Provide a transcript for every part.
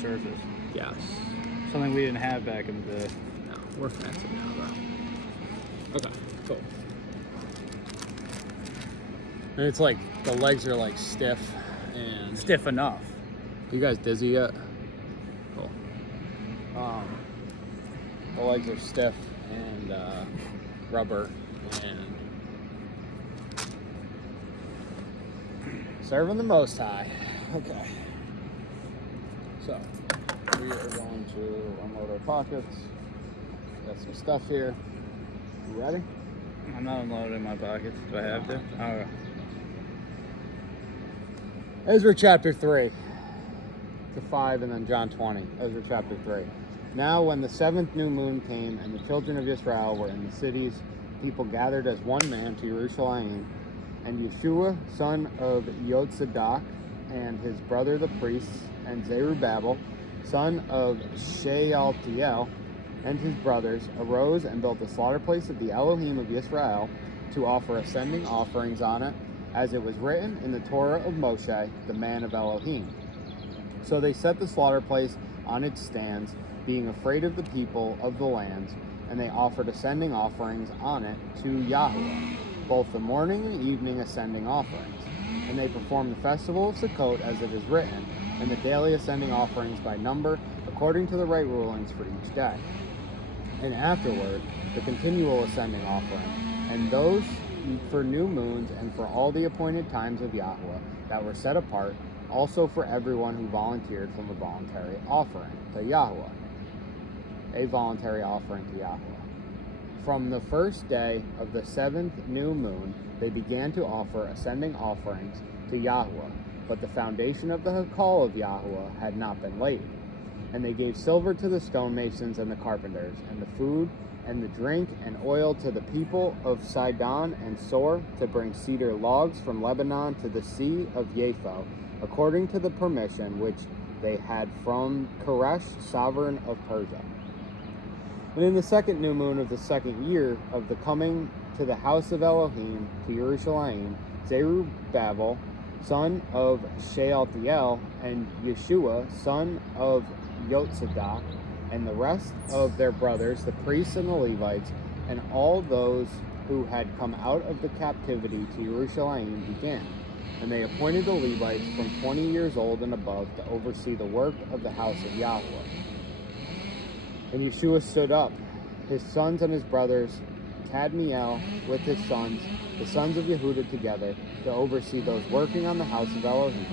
surface. Yes. Something we didn't have back in the day. No, we're fancy now, though. Okay, cool. And it's like, the legs are like stiff and... Stiff enough. You guys dizzy yet? Cool. The legs are stiff and rubber and serving the Most High. Okay. So, we are going to unload our pockets. Got some stuff here. You ready? I'm not unloading my pockets. Do I have to? Oh. Ezra chapter 3 to 5 and then John 20. Ezra chapter 3. Now when the 7th new moon came and the children of Israel were in the cities, people gathered as one man to Jerusalem, and Yeshua, son of Yotzadak, and his brother the priests, and Zerubbabel, son of Shealtiel, and his brothers, arose and built the slaughter place of the Elohim of Israel to offer ascending offerings on it, as it was written in the Torah of Moshe, the man of Elohim. So they set the slaughter place on its stands, being afraid of the people of the lands, and they offered ascending offerings on it to Yahweh, both the morning and evening ascending offerings. And they performed the festival of Sukkot as it is written, and the daily ascending offerings by number, according to the right rulings for each day. And afterward, the continual ascending offering, and those for new moons and for all the appointed times of Yahweh that were set apart, also for everyone who volunteered from a voluntary offering to Yahweh. A voluntary offering to Yahweh. From the first day of the 7th new moon, they began to offer ascending offerings to Yahweh, but the foundation of the Hekal of Yahweh had not been laid. And they gave silver to the stonemasons and the carpenters, and the food and the drink and oil to the people of Sidon and Sor, to bring cedar logs from Lebanon to the sea of Yapho, according to the permission which they had from Koresh, sovereign of Persia. And in the 2nd new moon of the 2nd year of the coming to the house of Elohim to Jerusalem, Zerubbabel, son of Shealtiel, and Yeshua, son of Yotzadak, and the rest of their brothers, the priests and the Levites, and all those who had come out of the captivity to Jerusalem began. And they appointed the Levites from 20 years old and above to oversee the work of the house of Yahweh. And Yeshua stood up, his sons and his brothers, Kadmiel with his sons, the sons of Yehuda together, to oversee those working on the house of Elohim.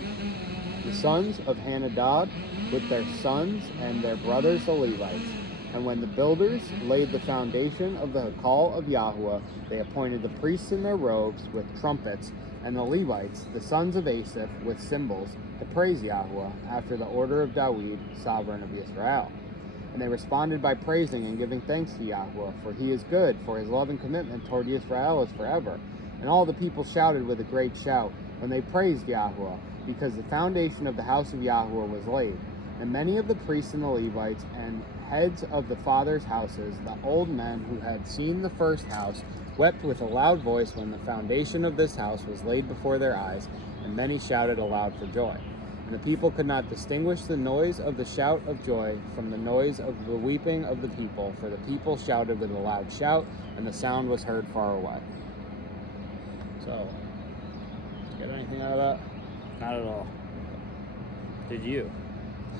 The sons of Hanadad with their sons and their brothers the Levites. And when the builders laid the foundation of the Hekal of Yahweh, they appointed the priests in their robes with trumpets, and the Levites, the sons of Asaph, with cymbals, to praise Yahweh, after the order of Dawid, sovereign of Israel. And they responded by praising and giving thanks to Yahweh, for he is good, for his love and commitment toward Israel is forever. And all the people shouted with a great shout when they praised Yahweh, because the foundation of the house of Yahweh was laid. And many of the priests and the Levites and heads of the fathers' houses, the old men who had seen the first house, wept with a loud voice when the foundation of this house was laid before their eyes, and many shouted aloud for joy. And the people could not distinguish the noise of the shout of joy from the noise of the weeping of the people, for the people shouted with a loud shout, and the sound was heard far away. So, get anything out of that? Not at all. Did you?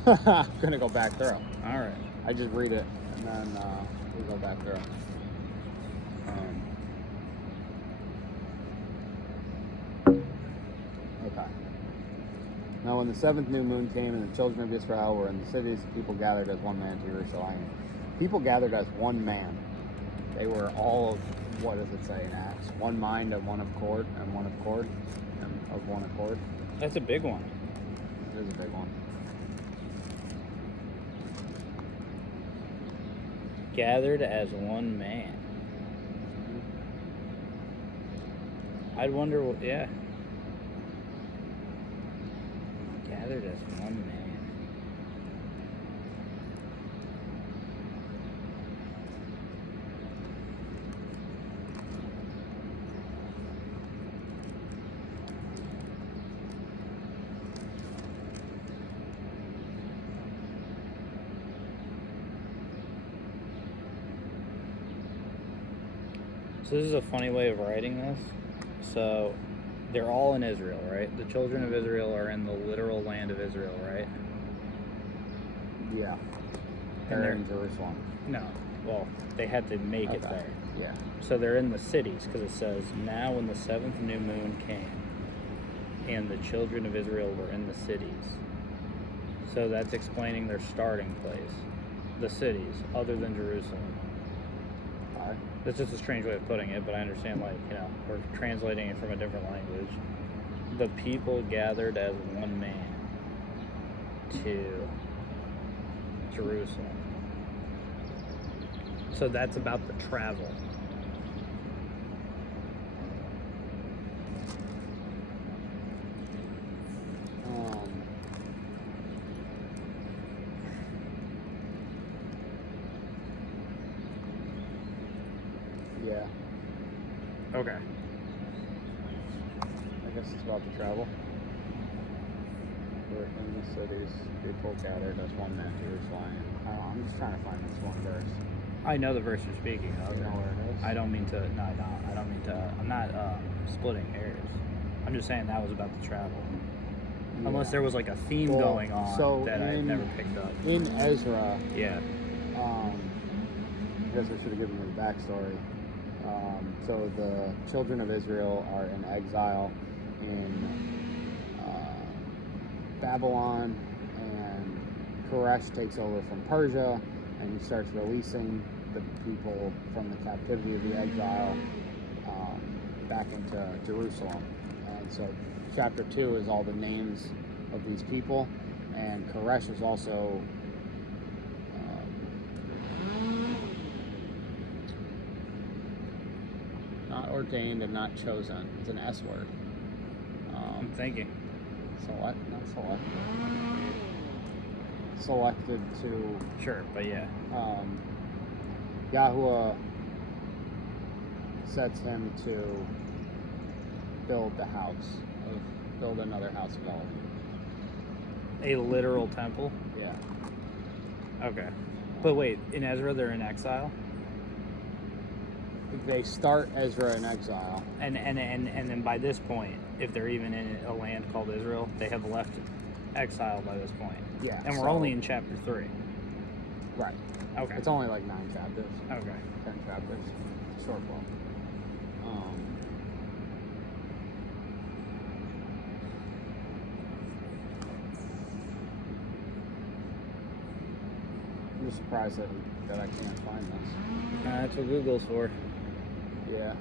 I'm gonna go back through. All right. I just read it, and then we go back through. Okay. Now when the 7th new moon came and the children of Israel were in the cities, the people gathered as one man to Jerusalem. People gathered as one man. They were all of, what does it say in Acts? One mind and one accord, and one accord, and of one accord. That's a big one. It is a big one. Gathered as one man. I'd wonder what, yeah. Gathered as one man. So this is a funny way of writing this. So they're all in Israel, right? The children of Israel are in the literal land of Israel, right? Yeah. And They're in Jerusalem. No. Well, they had to make it there. Yeah. So they're in the cities, because it says, now when the 7th new moon came, and the children of Israel were in the cities. So that's explaining their starting place. The cities, other than Jerusalem. All right. That's just a strange way of putting it, but I understand, like, you know, we're translating it from a different language. The people gathered as one man to Jerusalem. So that's about the travel. Yeah. Okay. I guess it's about the travel. We're in the cities, people gathered as one man to Jerusalem. I don't know, I'm just trying to find this one verse. I know the verse you're speaking of. You know where it is? I don't mean to. No, I don't mean to. I'm not splitting hairs. I'm just saying that was about the travel. Yeah. Unless there was like a theme going on that I never picked up. In Ezra, Yeah. I guess I should have given you the backstory. So the children of Israel are in exile in Babylon, and Koresh takes over from Persia, and he starts releasing the people from the captivity of the exile back into Jerusalem. And so chapter 2 is all the names of these people, and Koresh is also not ordained and not chosen. It's an S word. I'm thinking. Not selected to. Sure, but yeah. Yahuwah sets him to build another house of Elohim. A literal temple? Yeah. Okay. But wait, in Ezra they're in exile? They start Ezra in exile. And then by this point, if they're even in a land called Israel, they have left exile by this point. Yeah. And we're only in chapter 3. Right. Okay. It's only like 9 chapters. Okay. 10 chapters. It's a short book. I'm just surprised that I can't find this. That's what Google's for. Yeah.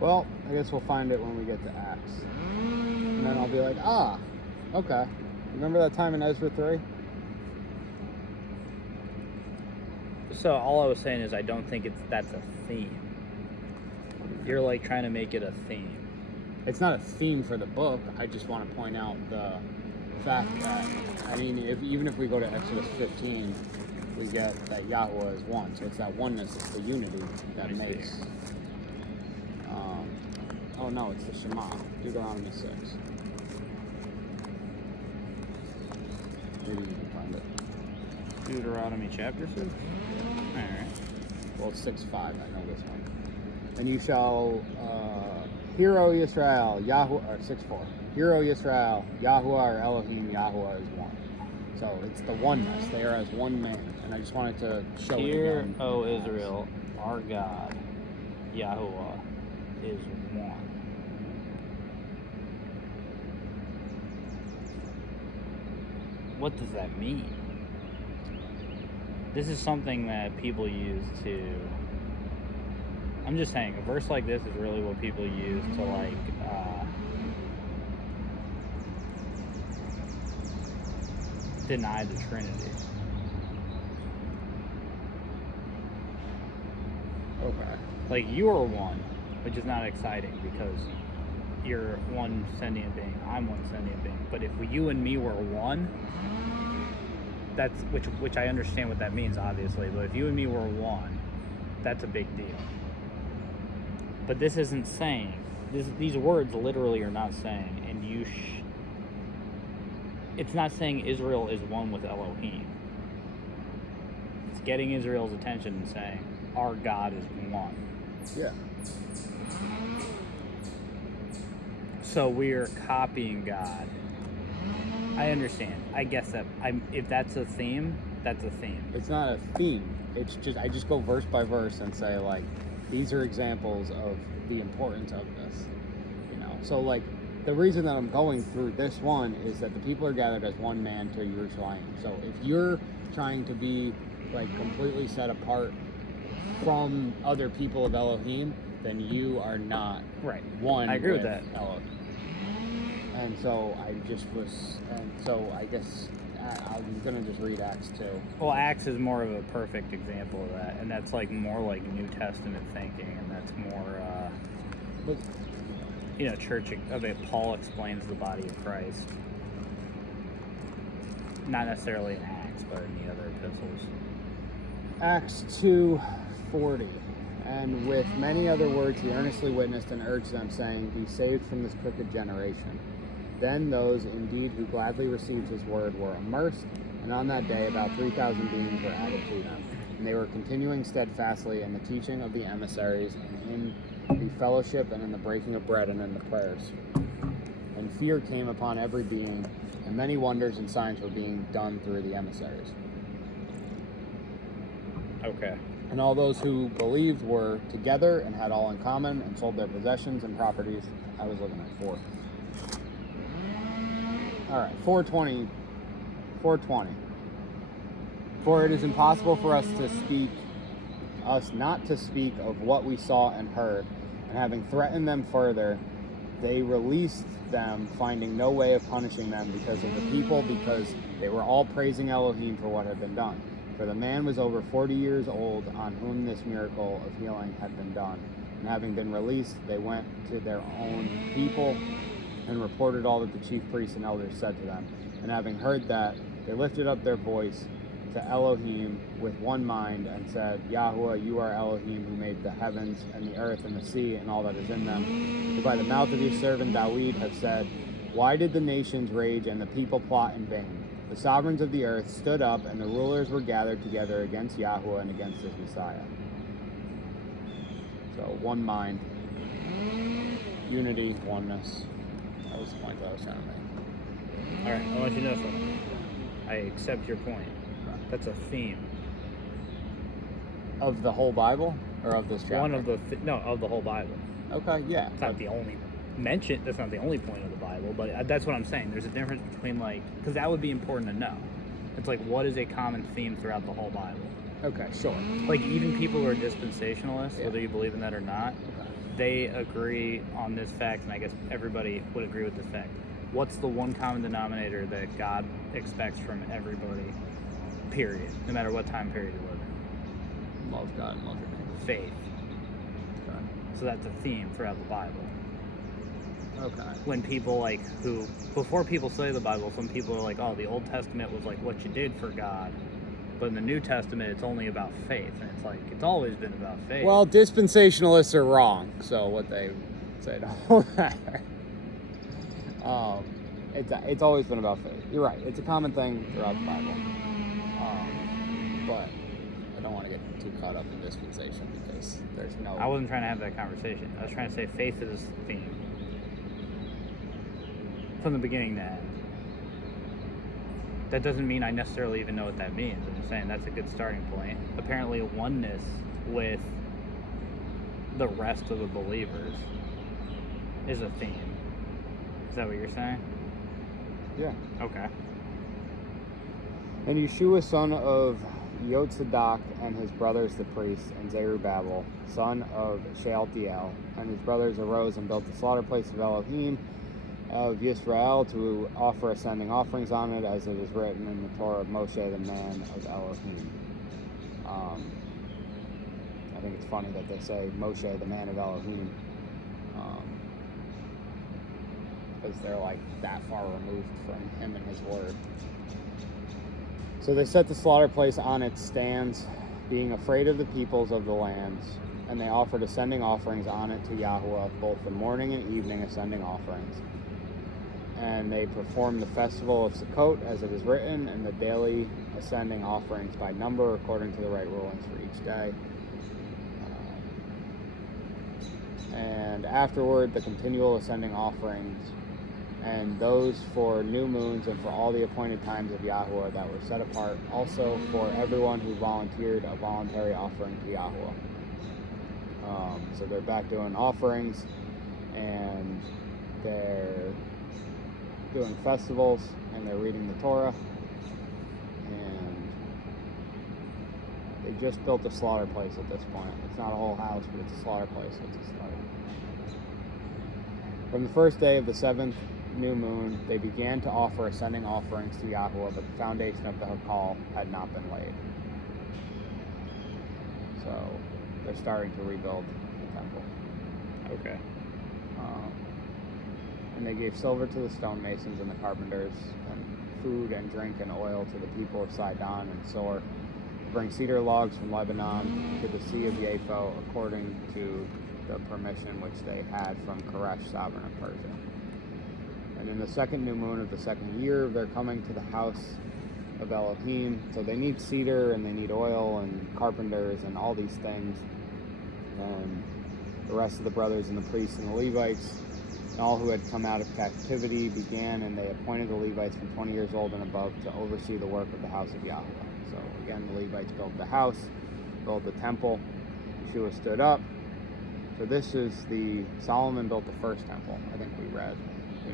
Well, I guess we'll find it when we get to Acts. And then I'll be like, okay. Remember that time in Ezra 3? So all I was saying is I don't think that's a theme. You're like trying to make it a theme. It's not a theme for the book. I just want to point out the fact that, I mean, even if we go to Exodus 15, we get that Yahuwah is one. So it's that oneness, it's the unity that makes... Oh no, it's the Shema, Deuteronomy 6. Maybe you can find it. Deuteronomy chapter 6? Alright. Well, it's 6:5, I know this one. And you shall hear, O Yisrael, Yahuwah, or 6:4. Hear, O Yisrael, Yahuwah or Elohim, Yahuwah is one. So it's the oneness. They are as one man. And I just wanted to show it Hear, again. O Israel, our God, Yahuwah is one. What does that mean? This is something that people use to... I'm just saying, a verse like this is really what people use to, like, deny the Trinity. Okay. Like, you are one. which is not exciting because you're one sentient being, I'm one sentient being. But if you and me were one, that's which I understand what that means, obviously. But if you and me were one, that's a big deal. But this isn't saying, these words literally are not saying, and it's not saying Israel is one with Elohim. It's getting Israel's attention and saying, our God is one. Yeah. So we're copying God. I understand. I guess that if that's a theme, that's a theme. It's not a theme. It's just, I just go verse by verse and say, like, these are examples of the importance of this. You know, so like the reason that I'm going through this one is that the people are gathered as one man to Jerusalem. So if you're trying to be like completely set apart from other people of Elohim, then you are not right. one. I agree with that. Elohim. And so I just was, and so I guess I'm gonna just read Acts 2. Well, Acts is more of a perfect example of that, and that's like more like New Testament thinking, and that's more, But, church of it. Paul explains the body of Christ, not necessarily in Acts, but in the other epistles. Acts 2:40. And with many other words he earnestly witnessed and urged them, saying, be saved from this crooked generation. Then those indeed who gladly received his word were immersed, and on that day about 3,000 beings were added to them. And they were continuing steadfastly in the teaching of the emissaries, and in the fellowship, and in the breaking of bread, and in the prayers. And fear came upon every being, and many wonders and signs were being done through the emissaries. Okay. And all those who believed were together and had all in common, and sold their possessions and properties. I was looking at 4. All right, 4:20. For it is impossible for us not to speak of what we saw and heard. And having threatened them further, they released them, finding no way of punishing them because of the people, because they were all praising Elohim for what had been done. For the man was over 40 years old on whom this miracle of healing had been done. And having been released, they went to their own people and reported all that the chief priests and elders said to them. And having heard that, they lifted up their voice to Elohim with one mind and said, Yahweh, you are Elohim who made the heavens and the earth and the sea and all that is in them. Who by the mouth of your servant Dawid have said, why did the nations rage and the people plot in vain? The sovereigns of the earth stood up, and the rulers were gathered together against Yahweh and against his Messiah. So, one mind, unity, oneness. That was the point that I was trying to make. All right, I'll let you know something. I accept your point. That's a theme. Of the whole Bible? Or of this chapter? Of the whole Bible. Okay, yeah. It's not the only mention. That's not the only point of the Bible, but that's what I'm saying. There's a difference between, like, because that would be important to know. It's like, what is a common theme throughout the whole Bible? Okay, sure. Like, even people who are dispensationalists, Yeah. whether you believe in that or not, they agree on this fact, and I guess everybody would agree with this fact. What's the one common denominator that God expects from everybody, period, no matter what time period you live in? Love God and love your neighbor. Faith. Okay. So that's a theme throughout the Bible. Okay. When people before people study the Bible, some people are like, oh, the Old Testament was like what you did for God. But in the New Testament, it's only about faith. And it's like, it's always been about faith. Well, dispensationalists are wrong. So what they say don't matter. It's always been about faith. You're right. It's a common thing throughout the Bible. But I don't want to get too caught up in dispensation because there's no... I wasn't trying to have that conversation. I was trying to say faith is the theme. From the beginning to end. That doesn't mean I necessarily even know what that means. I'm just saying that's a good starting point. Apparently oneness with the rest of the believers is a theme. Is that what you're saying? Yeah. Okay. And Yeshua, son of Yotzadak, and his brothers the priests, and Zerubbabel, son of Shealtiel, and his brothers arose and built the slaughter place of Elohim of Yisrael to offer ascending offerings on it, as it is written in the Torah of Moshe, the man of Elohim. I think it's funny that they say Moshe, the man of Elohim, because they're like that far removed from him and his word. So they set the slaughter place on its stands, being afraid of the peoples of the lands, and they offered ascending offerings on it to Yahweh, both the morning and evening ascending offerings. And they performed the festival of Sukkot, as it is written, and the daily ascending offerings by number, according to the right rulings for each day. And afterward, the continual ascending offerings, and those for new moons and for all the appointed times of Yahweh that were set apart, also for everyone who volunteered a voluntary offering to Yahweh. So they're back doing offerings, and they're doing festivals, and they're reading the Torah, and they just built a slaughter place at this point. It's not a whole house, but it's a slaughter place, so it's a start. From the first day of the 7th new moon, they began to offer ascending offerings to Yahweh, but the foundation of the Hakal had not been laid. So they're starting to rebuild the temple. Okay. And they gave silver to the stonemasons and the carpenters, and food and drink and oil to the people of Sidon and Sor, to bring cedar logs from Lebanon to the Sea of Yapho, according to the permission which they had from Koresh, sovereign of Persia. And in the 2nd new moon of the 2nd year, they're coming to the house of Elohim. So they need cedar, and they need oil, and carpenters, and all these things. And the rest of the brothers and the priests and the Levites, and all who had come out of captivity began, and they appointed the Levites from 20 years old and above to oversee the work of the house of Yahweh. So again, the Levites built the house, built the temple. Yeshua stood up. So this is Solomon built the first temple, I think we read.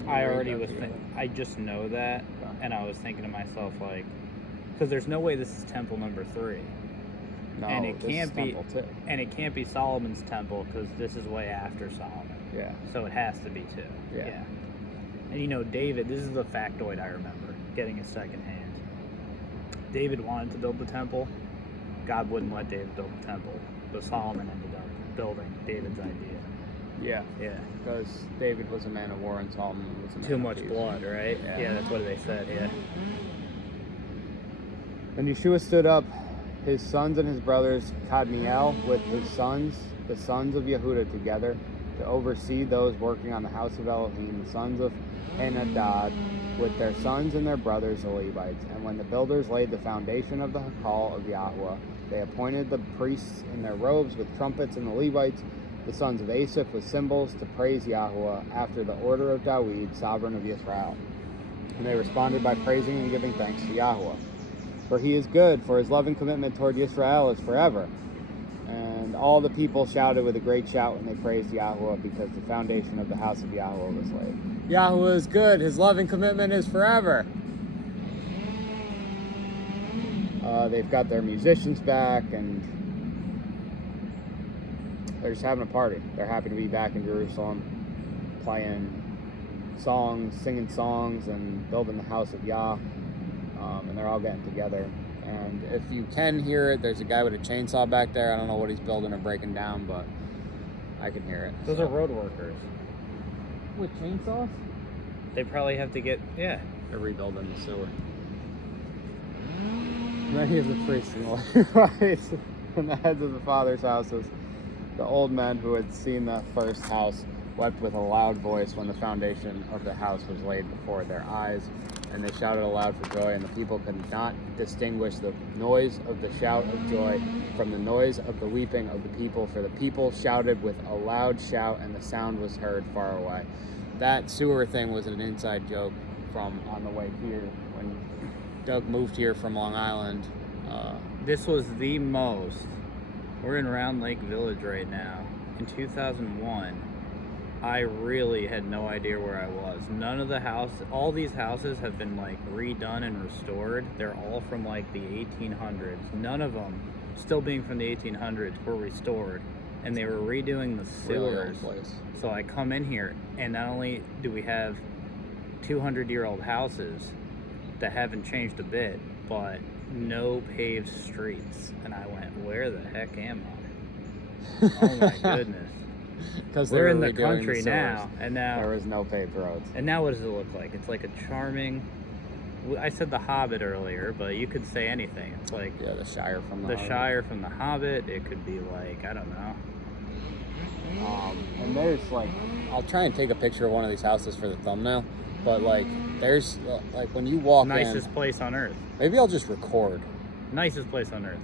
I just know that, Okay. and I was thinking to myself, like, because there's no way this is temple number 3. No, and it this can't is be, temple 2. and it can't be Solomon's temple, because this is way after Solomon. Yeah. So it has to be 2. Yeah. And David, this is the factoid I remember getting it secondhand. David wanted to build the temple. God wouldn't let David build the temple, but Solomon ended up building David's idea. Yeah. Yeah. Because David was a man of war and Solomon was a man Too of much peace. blood, right? Yeah. That's what they said, yeah. And Yeshua stood up, his sons and his brothers, Kadmiel, with his sons, the sons of Yehuda, together, to oversee those working on the house of Elohim, the sons of Henadad, with their sons and their brothers, the Levites. And when the builders laid the foundation of the Hakal of Yahweh, they appointed the priests in their robes with trumpets, and the Levites, the sons of Asaph, with cymbals, to praise Yahweh after the order of Dawid, sovereign of Israel. And they responded by praising and giving thanks to Yahweh. For he is good, for his loving commitment toward Israel is forever. And all the people shouted with a great shout when they praised Yahweh, because the foundation of the house of Yahweh was laid. Yahweh is good, his loving commitment is forever. They've got their musicians back, and they're just having a party. They're happy to be back in Jerusalem, playing songs, singing songs, and building the house of Yah. And they're all getting together. And if you can hear it, there's a guy with a chainsaw back there. I don't know what he's building or breaking down, but I can hear it. Those are road workers. With chainsaws? They probably have to get, They're rebuilding the sewer. Many of the priests and Levites and the heads of the fathers' houses, the old men who had seen the first house, wept with a loud voice when the foundation of the house was laid before their eyes, and they shouted aloud for joy, and the people could not distinguish the noise of the shout of joy from the noise of the weeping of the people, for the people shouted with a loud shout, and the sound was heard far away. That sewer thing was an inside joke from on the way here when Doug moved here from Long Island. this was the most, we're in Round Lake Village right now. In 2001, I really had no idea where I was. None of the all these houses have been like redone and restored. They're all from like the 1800s. None of them, still being from the 1800s, were restored. And they were redoing the sewers. Really old place. So I come in here, and not only do we have 200-year-old houses that haven't changed a bit, but no paved streets. And I went, where the heck am I? Oh my goodness. Because We're in the country now, and now there was no paved roads. And now what does it look like? It's like a charming. I said The Hobbit earlier, but you could say anything. It's like The Shire from the Hobbit. Shire from The Hobbit. It could be like, I don't know. And there's like, I'll try and take a picture of one of these houses for the thumbnail, but like there's like when you walk Nicest place on earth. Maybe I'll just record. Nicest place on earth.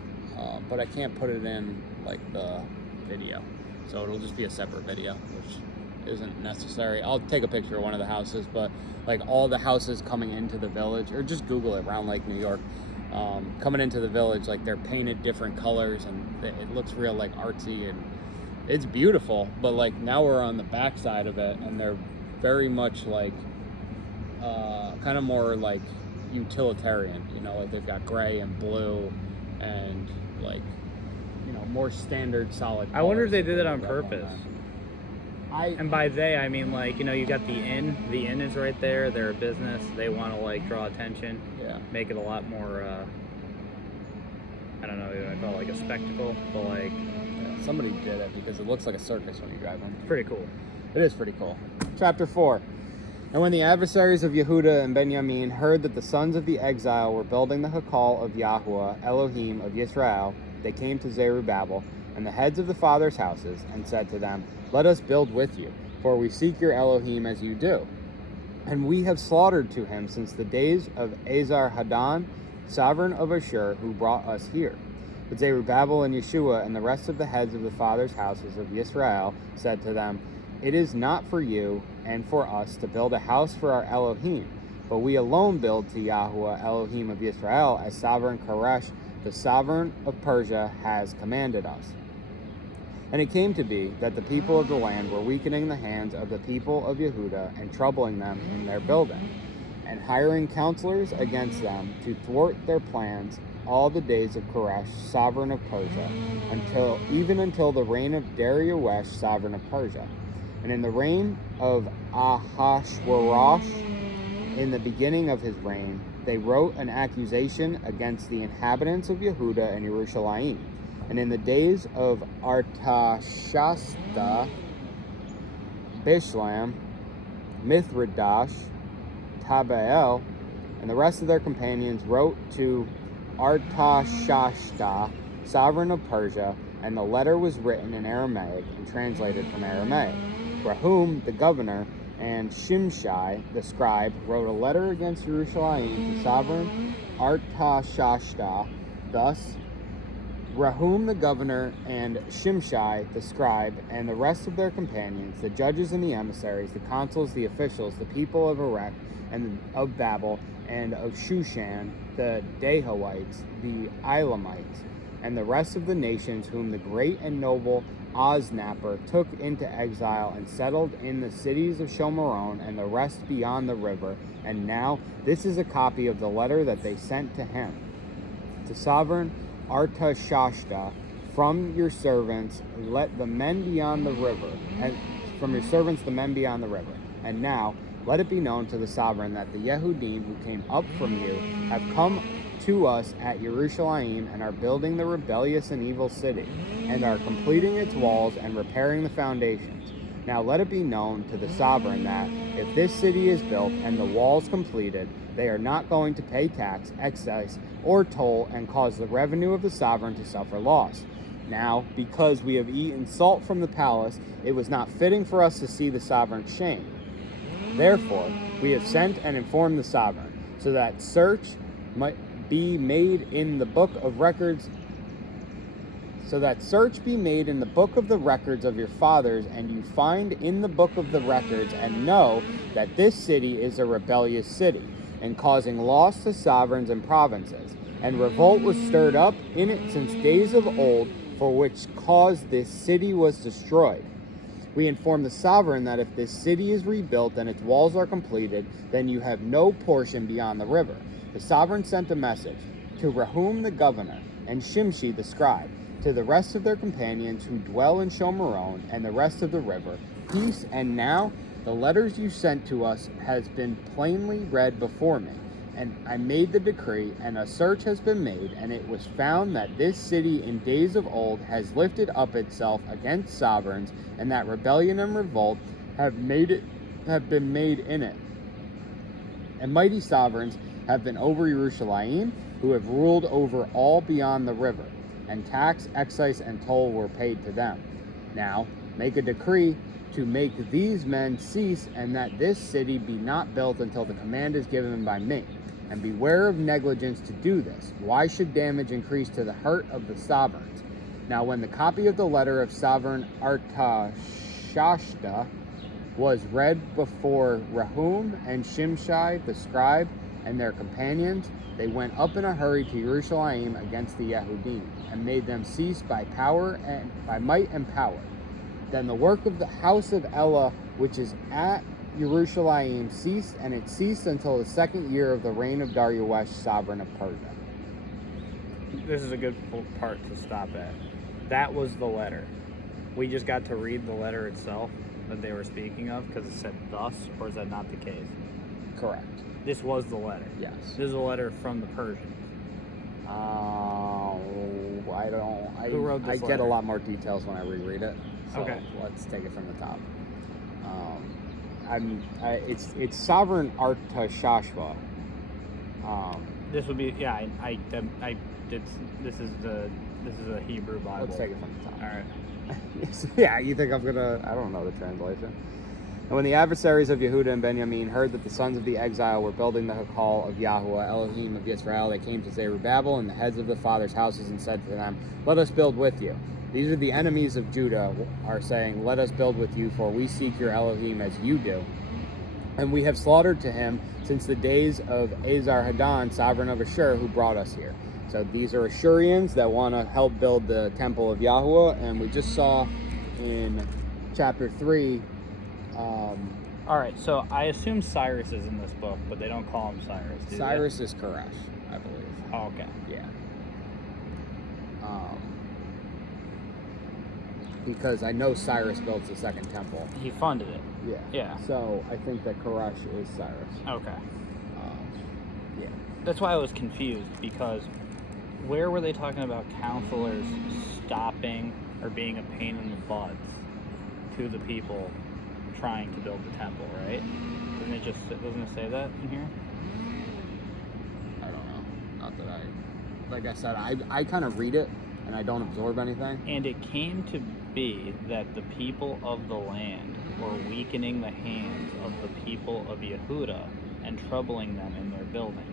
But I can't put it in like the video, so it'll just be a separate video, which isn't necessary. I'll take a picture of one of the houses, but like all the houses coming into the village, or just Google it, Round Lake, New York, coming into the village, like they're painted different colors and it looks real like artsy and it's beautiful. But like now we're on the back side of it and they're very much like kind of more like utilitarian, you know, like they've got gray and blue and like, you know, more standard solid colors. I wonder if they did it on purpose. And by they, I mean, like, you know, you got the inn. The inn is right there. They're a business. They want to, like, draw attention. Yeah. Make it a lot more, I don't know, I call it like a spectacle. But, like... Yeah, somebody did it because it looks like a circus when you drive in. It's pretty cool. It is pretty cool. Chapter 4. And when the adversaries of Yehuda and Benjamin heard that the sons of the exile were building the Hakal of YHWH Elohim of Yisrael, they came to Zerubbabel and the heads of the fathers' houses and said to them, "Let us build with you, for we seek your Elohim as you do. And we have slaughtered to him since the days of Esar-Haddon, sovereign of Ashur, who brought us here." But Zerubbabel and Yeshua and the rest of the heads of the fathers' houses of Yisrael said to them, "It is not for you and for us to build a house for our Elohim, but we alone build to YHWH Elohim of Yisrael, as sovereign Koresh, the sovereign of Persia, has commanded us." And it came to be that the people of the land were weakening the hands of the people of Yehuda and troubling them in their building, and hiring counselors against them to thwart their plans all the days of Koresh, sovereign of Persia, until the reign of Darius, sovereign of Persia. And in the reign of Ahasuerus, in the beginning of his reign, they wrote an accusation against the inhabitants of Yehuda and Jerusalem. And in the days of Artashasta, Bishlam, Mithridash, Tabael, and the rest of their companions wrote to Artashasta, sovereign of Persia, and the letter was written in Aramaic and translated from Aramaic. Rahum, the governor, and Shimshai, the scribe, wrote a letter against Jerusalem to sovereign Artashasta. Thus, Rahum the governor and Shimshai the scribe and the rest of their companions, the judges and the emissaries, the consuls, the officials, the people of Erech and of Babel and of Shushan, the Dahawites, the Elamites, and the rest of the nations whom the great and noble Osnapper took into exile and settled in the cities of Shomeron and the rest beyond the river. And now this is a copy of the letter that they sent to him. To sovereign Artashasta, from your servants let the men beyond the river, and from your servants the men beyond the river. And now let it be known to the sovereign that the Yehudim who came up from you have come to us at Jerusalem and are building the rebellious and evil city, and are completing its walls and repairing the foundations. Now let it be known to the sovereign that if this city is built and the walls completed, they are not going to pay tax, excise, or toll and cause the revenue of the sovereign to suffer loss. Now, because we have eaten salt from the palace, it was not fitting for us to see the sovereign's shame. Therefore, we have sent and informed the sovereign, so that search might be made in the book of records, so that search be made in the book of the records of your fathers, and you find in the book of the records, and know that this city is a rebellious city, and causing loss to sovereigns and provinces. And revolt was stirred up in it since days of old, for which cause this city was destroyed. We inform the sovereign that if this city is rebuilt and its walls are completed, then you have no portion beyond the river. The sovereign sent a message to Rahum the governor and Shimshi the scribe, to the rest of their companions who dwell in Shomeron and the rest of the river, peace. And now the letters you sent to us has been plainly read before me. And I made the decree, and a search has been made, and it was found that this city in days of old has lifted up itself against sovereigns, and that rebellion and revolt have been made in it. And mighty sovereigns have been over Jerusalem, who have ruled over all beyond the river, and tax, excise, and toll were paid to them. Now make a decree to make these men cease, and that this city be not built until the command is given by me. And beware of negligence to do this. Why should damage increase to the hurt of the sovereigns? Now when the copy of the letter of sovereign Artashasta was read before Rehum and Shimshai the scribe and their companions, they went up in a hurry to Jerusalem against the Yehudim, and made them cease by power and by might and power. Then the work of the house of Elah, which is at Jerusalem, ceased, and it ceased until the 2nd year of the reign of Darius, sovereign of Persia. This is a good part to stop at. That was the letter. We just got to read the letter itself that they were speaking of because it said thus, or is that not the case? Correct. This was the letter. Yes. This is a letter from the Persians. Who wrote this I get letter? a lot more details when I reread it. So Okay. let's take it from the top. It's Sovereign Artashashva. This would be I did. This is a Hebrew Bible. Let's take it from the top. All right. Yeah, you think I'm gonna? I don't know the translation. And when the adversaries of Yehuda and Benjamin heard that the sons of the exile were building the hall of YHWH Elohim of Israel, they came to Zerubbabel and the heads of the fathers' houses and said to them, "Let us build with you." These are the enemies of Judah are saying, "Let us build with you, for we seek your Elohim as you do. And we have slaughtered to him since the days of Esarhaddon, sovereign of Ashur, who brought us here." So these are Ashurians that want to help build the temple of Yahweh, and we just saw in chapter 3. All right, so I assume Cyrus is in this book, but they don't call him Cyrus. Do Cyrus is Koresh, I believe. They? Oh, okay. Yeah. Because I know Cyrus builds the second temple. He funded it. Yeah. Yeah. So I think that Koresh is Cyrus. Okay. Yeah. That's why I was confused, because where were they talking about counselors stopping or being a pain in the butts to the people trying to build the temple, right? Doesn't it say that in here? I don't know. Not that like I said, I kind of read it and I don't absorb anything. And it came to be that the people of the land were weakening the hands of the people of Yehuda and troubling them in their building.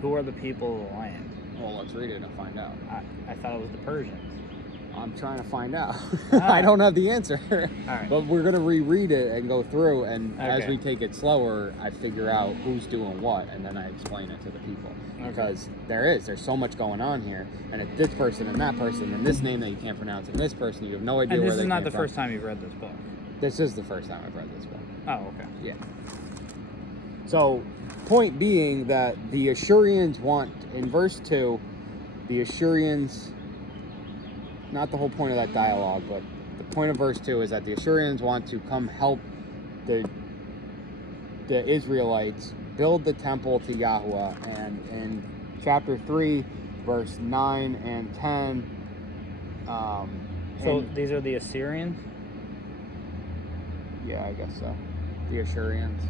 Who are the people of the land? Well, let's read it and find out. I thought it was the Persians. I'm trying to find out. Right. I don't have the answer. All right. But we're going to reread it and go through, and as Okay. we take it slower, I figure out who's doing what, and then I explain it to the people. Okay. Because there's so much going on here, and it's this person and that person, and this name that you can't pronounce, and this person, you have no idea And where this they is not came the from. first time you've read this book. This is the first time I've read this book. Oh, okay. Yeah. So, point being that the Ashurians want, in verse 2, the Ashurians, not the whole point of that dialogue, but the point of verse 2 is that the Ashurians want to come help the Israelites build the temple to Yahweh. And in chapter 3, verse 9 and 10, So these are the Assyrians? yeah, I guess so. The Ashurians.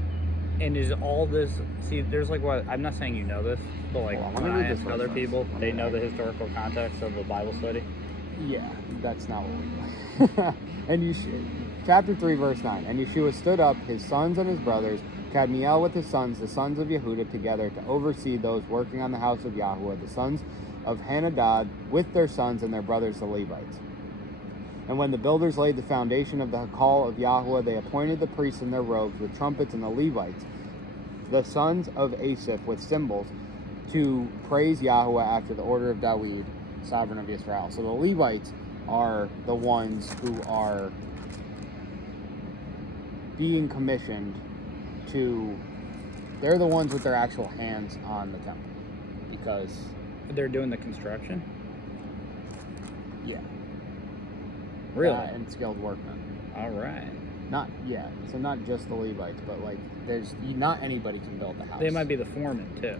And is all this, see, there's like what, I'm not saying you know this, but like Hold on, let when me I read this ask verse other first. people, they know the historical context of the Bible study. Yeah, that's not what we do. And chapter 3, verse 9. And Yeshua stood up, his sons and his brothers, Kadmiel with his sons, the sons of Yehuda, together to oversee those working on the house of Yahweh, the sons of Hanadad, with their sons and their brothers, the Levites. And when the builders laid the foundation of the Hall of Yahweh, they appointed the priests in their robes with trumpets, and the Levites, the sons of Asaph, with cymbals, to praise Yahweh after the order of Dawid, sovereign of Israel. So the Levites are the ones who are being commissioned to, they're the ones with their actual hands on the temple. Because, They're doing the construction? yeah. Really? And skilled workmen. All right. So not just the Levites, but like, there's, not anybody can build the house. They might be the foreman too.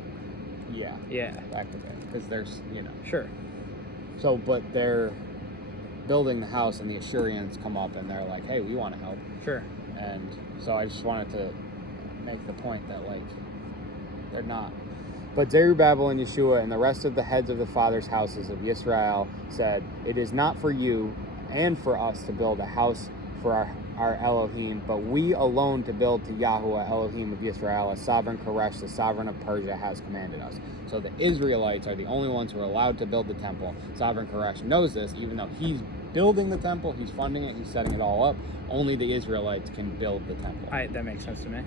Yeah. Yeah. Back to that. Because there's, Sure. So, but they're building the house, and the Assyrians come up, and they're like, hey, we want to help. Sure. And so I just wanted to make the point that, like, they're not. But Zerubbabel and Yeshua and the rest of the heads of the fathers' houses of Israel said, it is not for you and for us to build a house for our Elohim, but we alone to build to Yahuwah Elohim of Israel, as sovereign Koresh, the sovereign of Persia, has commanded us. So the Israelites are the only ones who are allowed to build the temple. Sovereign Koresh knows this, even though he's building the temple, he's funding it, he's setting it all up. Only the Israelites can build the temple. That makes sense to me.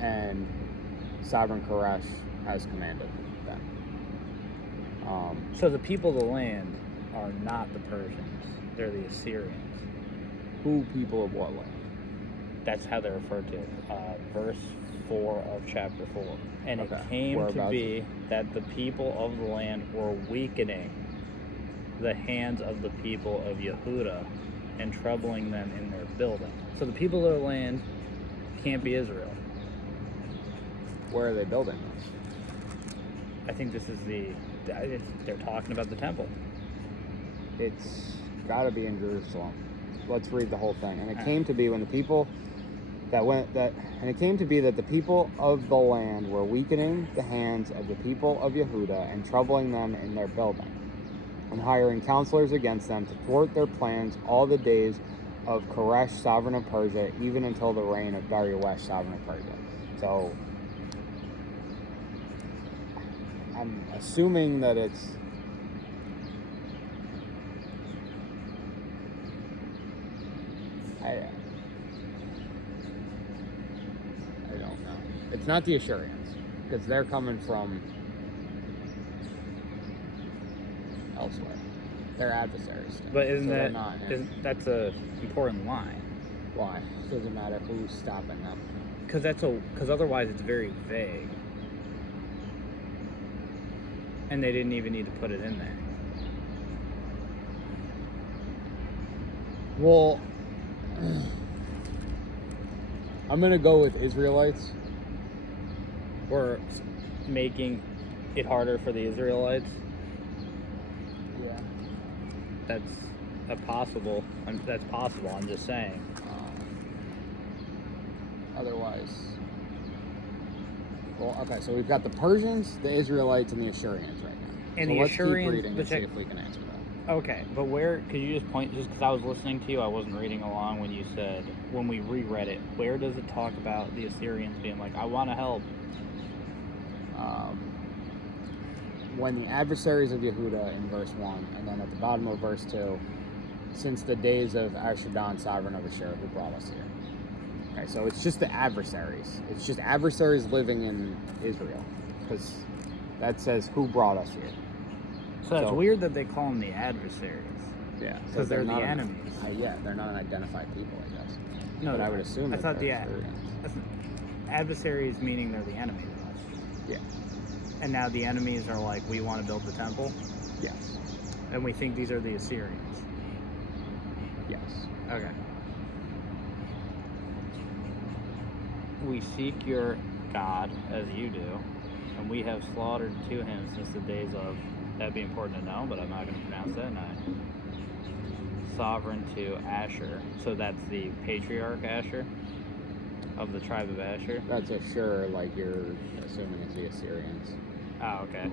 And sovereign Koresh has commanded them. So the people of the land are not the Persians; they're the Assyrians. Who people of what land? That's how they're referred to. Verse 4 of chapter 4. And Okay. it came to be that the people of the land were weakening the hands of the people of Yehuda and troubling them in their building. So the people of the land can't be Israel. Where are they building this? I think this is they're talking about the temple. It's got to be in Jerusalem. Let's read the whole thing. And it came to be when the people and it came to be that the people of the land were weakening the hands of the people of Yehuda and troubling them in their building, and hiring counselors against them to thwart their plans all the days of Koresh, sovereign of Persia, even until the reign of RWTC, sovereign of Persia. So I'm assuming that it's I don't know. It's not the Assyrians, because they're coming from elsewhere. They're adversaries. But isn't that's a important line? Why? Doesn't matter who's stopping them. Because otherwise it's very vague. And they didn't even need to put it in there. Well, I'm going to go with Israelites. Or making it harder for the Israelites. Yeah. That's possible. I'm just saying. Otherwise, well, okay. So we've got the Persians, the Israelites, and the Assyrians right now. And so the let's Assyrians, keep reading and see if we can answer that. Okay, but where could you just point? Just because I was listening to you, I wasn't reading along when you said when we reread it. Where does it talk about the Assyrians being like, "I want to help"? When the adversaries of Yehuda in verse 1, and then at the bottom of verse 2, since the days of Ashadon, sovereign of Ashur, who brought us here. Okay, so it's just the adversaries. It's just adversaries living in Israel, because that says who brought us here. So it's weird that they call them the adversaries. Yeah, because they're the enemies. They're not an identified people, I guess. No, but I would assume that adversaries meaning they're the enemies. Yeah. And now the enemies are like, we want to build the temple? Yes. And we think these are the Assyrians? Yes. Okay. We seek your God, as you do, and we have slaughtered to him since the days of... That'd be important to know, but I'm not going to pronounce that. Sovereign to Asher. So that's the patriarch Asher? Of the tribe of Asher? That's Ashur, like you're assuming it's the Assyrians. Oh, okay.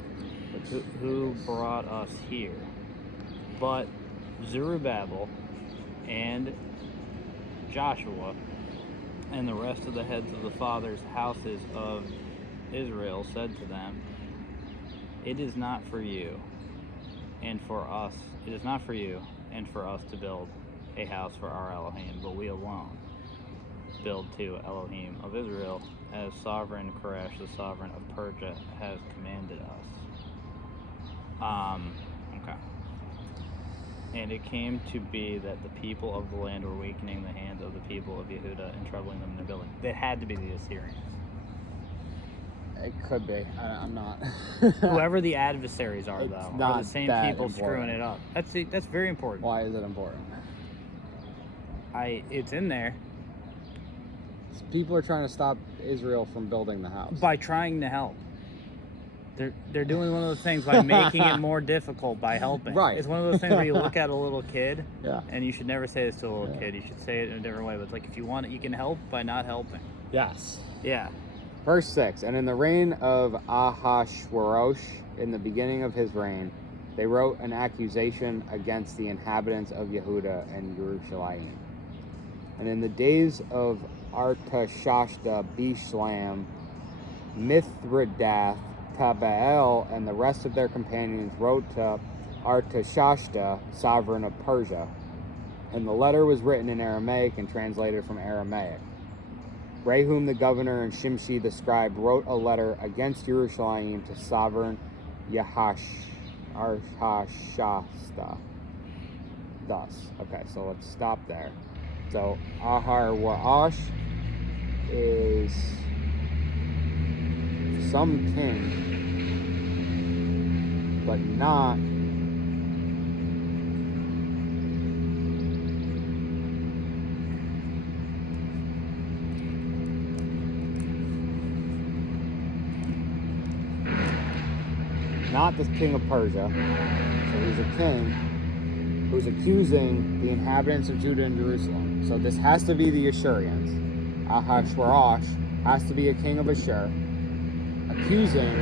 Who brought us here? But Zerubbabel and Joshua and the rest of the heads of the fathers' houses of Israel said to them, it is not for you and for us to build a house for our Elohim, but we alone build to Elohim of Israel, as sovereign Koresh, the sovereign of Persia, has commanded us. Okay. And it came to be that the people of the land were weakening the hands of the people of Yehuda and troubling them in their building. They had to be the Assyrians. It could be. I'm not. Whoever the adversaries are, It's though, not are the same that people important. screwing it up. That's very important. Why is it important? It's in there. People are trying to stop Israel from building the house. By trying to help. They're doing one of those things by making it more difficult by helping. Right. It's one of those things where you look at a little kid, Yeah. and you should never say this to a little kid. You should say it in a different way. But it's like, if you want it, you can help by not helping. Yes. Yeah. Verse 6, and in the reign of Ahasuerus, in the beginning of his reign, they wrote an accusation against the inhabitants of Yehuda and Jerusalem. And in the days of Artashashta, Bishlam, Mithridath, Tabeel, and the rest of their companions wrote to Artashashta, sovereign of Persia. And the letter was written in Aramaic and translated from Aramaic. Rehum the governor and Shimshi the scribe wrote a letter against Jerusalem to sovereign Artashashta. Thus. Okay, so let's stop there. So Ahasuerus is some king, but not the king of Persia. So he's a king who's accusing the inhabitants of Judah and Jerusalem. So this has to be the Ashurians. Ahasuerus has to be a king of Ashur, accusing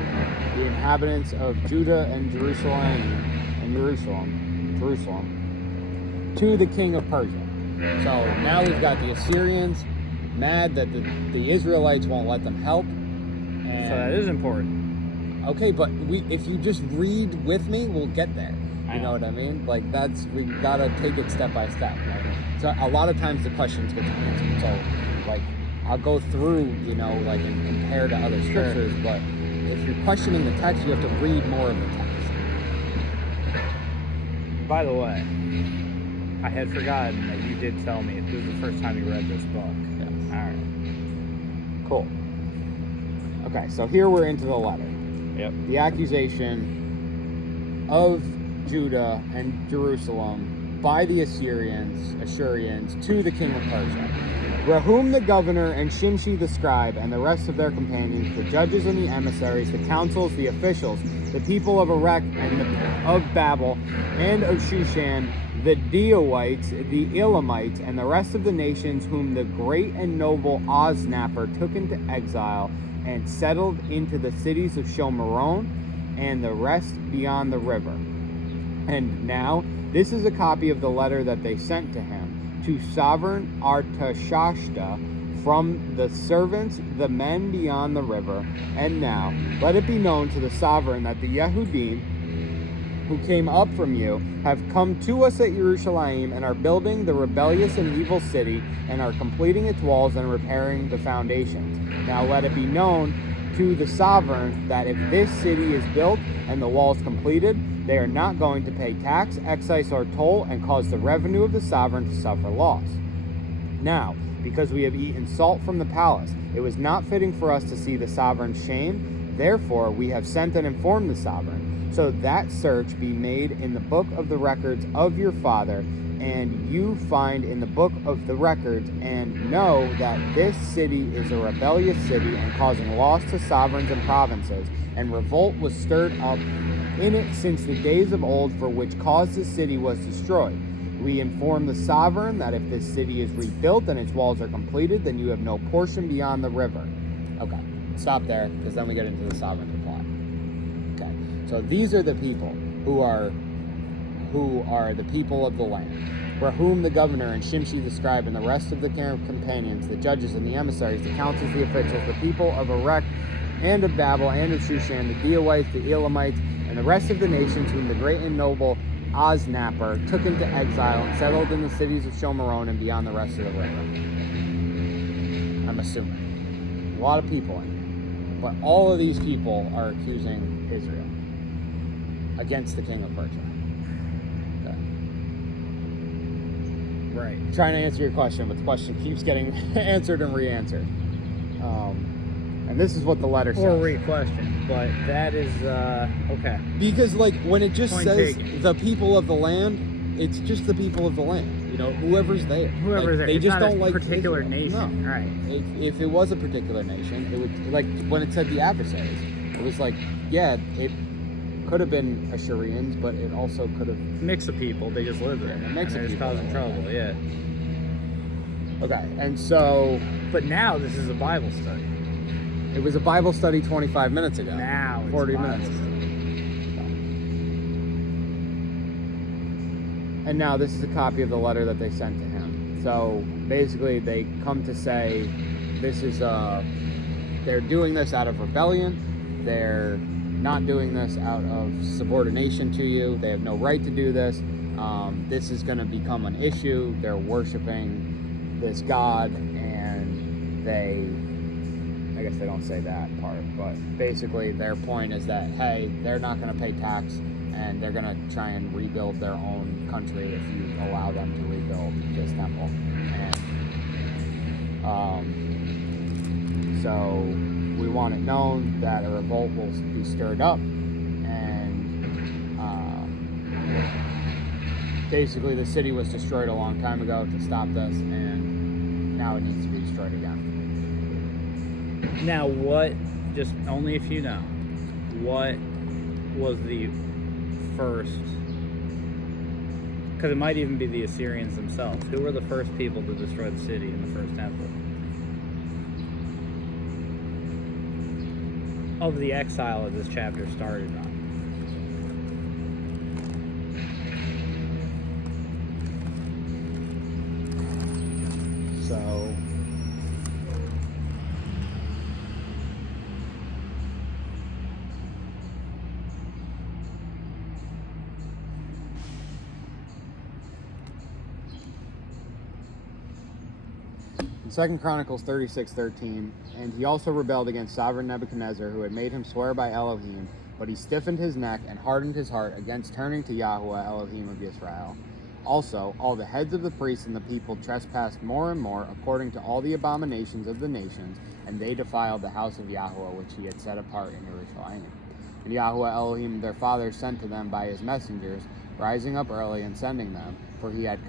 the inhabitants of Judah and Jerusalem to the king of Persia. So now we've got the Assyrians mad that the Israelites won't let them help. And So that is important. okay, but if you just read with me, we'll get there. You know what I mean? Like, we gotta take it step by step, right? So a lot of times the questions get answered. So, like, I'll go through, like, and compare to other scriptures, but if you're questioning the text, you have to read more of the text. By the way, I had forgotten that you did tell me this was the first time you read this book. Yes. All right. Cool. Okay, so here we're into the letter. Yep. The accusation of Judah and Jerusalem by the Assyrians to the king of Persia. Rehum the governor and Shimshi the scribe and the rest of their companions, the judges and the emissaries, the councils, the officials, the people of Erech and of Babel and of Shushan, the Deoites, the Elamites, and the rest of the nations whom the great and noble Osnapper took into exile and settled into the cities of Shomeron and the rest beyond the river. And now, this is a copy of the letter that they sent to him, to sovereign Artashashta, from the servants, the men beyond the river. And now, let it be known to the sovereign that the Yehudim, who came up from you, have come to us at Jerusalem and are building the rebellious and evil city, and are completing its walls and repairing the foundations. Now let it be known to the sovereign that if this city is built and the walls completed, they are not going to pay tax, excise, or toll, and cause the revenue of the sovereign to suffer loss. Now, because we have eaten salt from the palace, it was not fitting for us to see the sovereign's shame. Therefore, we have sent and informed the sovereign, so that search be made in the book of the records of your father, and you find in the book of the records, and know that this city is a rebellious city and causing loss to sovereigns and provinces, and revolt was stirred up in it since the days of old, for which cause the city was destroyed. We inform the sovereign that if this city is rebuilt and its walls are completed, then you have no portion beyond the river. Okay, stop there, because then we get into the sovereign's reply. Okay, so these are the people who are the people of the land. Rehum the governor and Shimshi the scribe and the rest of the companions, the judges and the emissaries, the councils, the officials, the people of Erech and of Babel and of Shushan, the Deoites, the Elamites, and the rest of the nations whom the great and noble Osnapper took into exile and settled in the cities of Shomeron and beyond the rest of the river. I'm assuming. A lot of people in it. But all of these people are accusing Israel against the king of Persia. Okay. Right. I'm trying to answer your question, but the question keeps getting answered and re-answered. And this is what the letter says. Or re-question, but that is, okay. Because, like, when it just Point says taken. the people of the land, it's just the people of the land. You know, whoever's there. Whoever's there. They It's just not don't a like particular Israel. nation. No. Right. If it was a particular nation, it would, like, when it said the adversaries, It was like, yeah, it could have been Assyrians, but it also could have... Mix of people, they just live there. A mix of they're just people. causing trouble, yeah. Okay, and so... But now this is a Bible study. It was a Bible study 25 minutes ago. Now it's 40 Bible minutes. study. And now this is a copy of the letter that they sent to him. So basically they come to say this is they're doing this out of rebellion. They're not doing this out of subordination to you. They have no right to do this. This is going to become an issue. They're worshiping this God, and I guess they don't say that part, but basically their point is that, hey, they're not going to pay tax, and they're going to try and rebuild their own country if you allow them to rebuild this temple. And so we want it known that a revolt will be stirred up, and basically the city was destroyed a long time ago to stop this, and now it needs to be destroyed again. Now what, just only if you know, what was the first, because it might even be the Assyrians themselves, who were the first people to destroy the city in the first temple? Of the exile that this chapter started on. So in 2 Chronicles 36:13, and he also rebelled against sovereign Nebuchadnezzar, who had made him swear by Elohim, but he stiffened his neck and hardened his heart against turning to YHWH Elohim of Israel. Also, all the heads of the priests and the people trespassed more and more, according to all the abominations of the nations, and they defiled the house of YHWH, which he had set apart in Jerusalem. And YHWH Elohim their father sent to them by his messengers, rising up early and sending them, for he had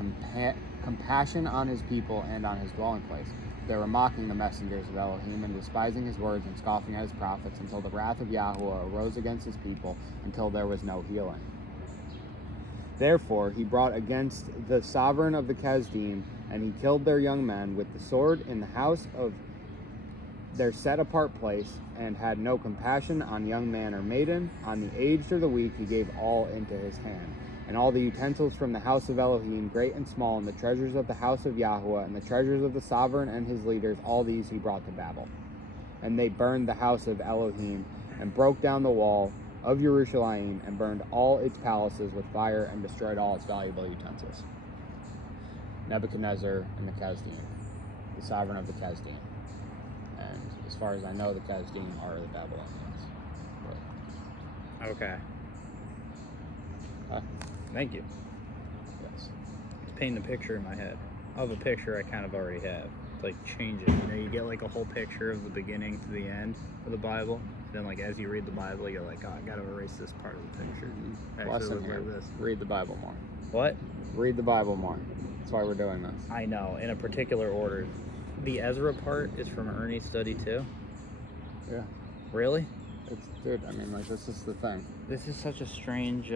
compassion on his people and on his dwelling place. They were mocking the messengers of Elohim and despising his words and scoffing at his prophets, until the wrath of YHWH arose against his people, until there was no healing. Therefore he brought against the sovereign of the Chasdim, and he killed their young men with the sword in the house of their set-apart place, and had no compassion on young man or maiden. On the aged or the weak he gave all into his hand. And all the utensils from the house of Elohim, great and small, and the treasures of the house of YHWH, and the treasures of the sovereign and his leaders, all these he brought to Babel. And they burned the house of Elohim, and broke down the wall of Jerusalem, and burned all its palaces with fire, and destroyed all its valuable utensils. Nebuchadnezzar and the Chasdim, the sovereign of the Chasdim. And as far as I know, the Chasdim are the Babylonians. But, Okay. Thank you. yes. It's painting a picture in my head of a picture I kind of already have. It's like change it. You know, you get like a whole picture of the beginning to the end of the Bible. Then like as you read the Bible, you're like, oh, I gotta erase this part of the picture. Lesson Actually, here. look at this. Read the Bible more. What? Read the Bible more. That's why we're doing this. I know, in a particular order. The Ezra part is from Ernie's study too? Yeah. Really? Dude, I mean, like, this is the thing. This is such a strange,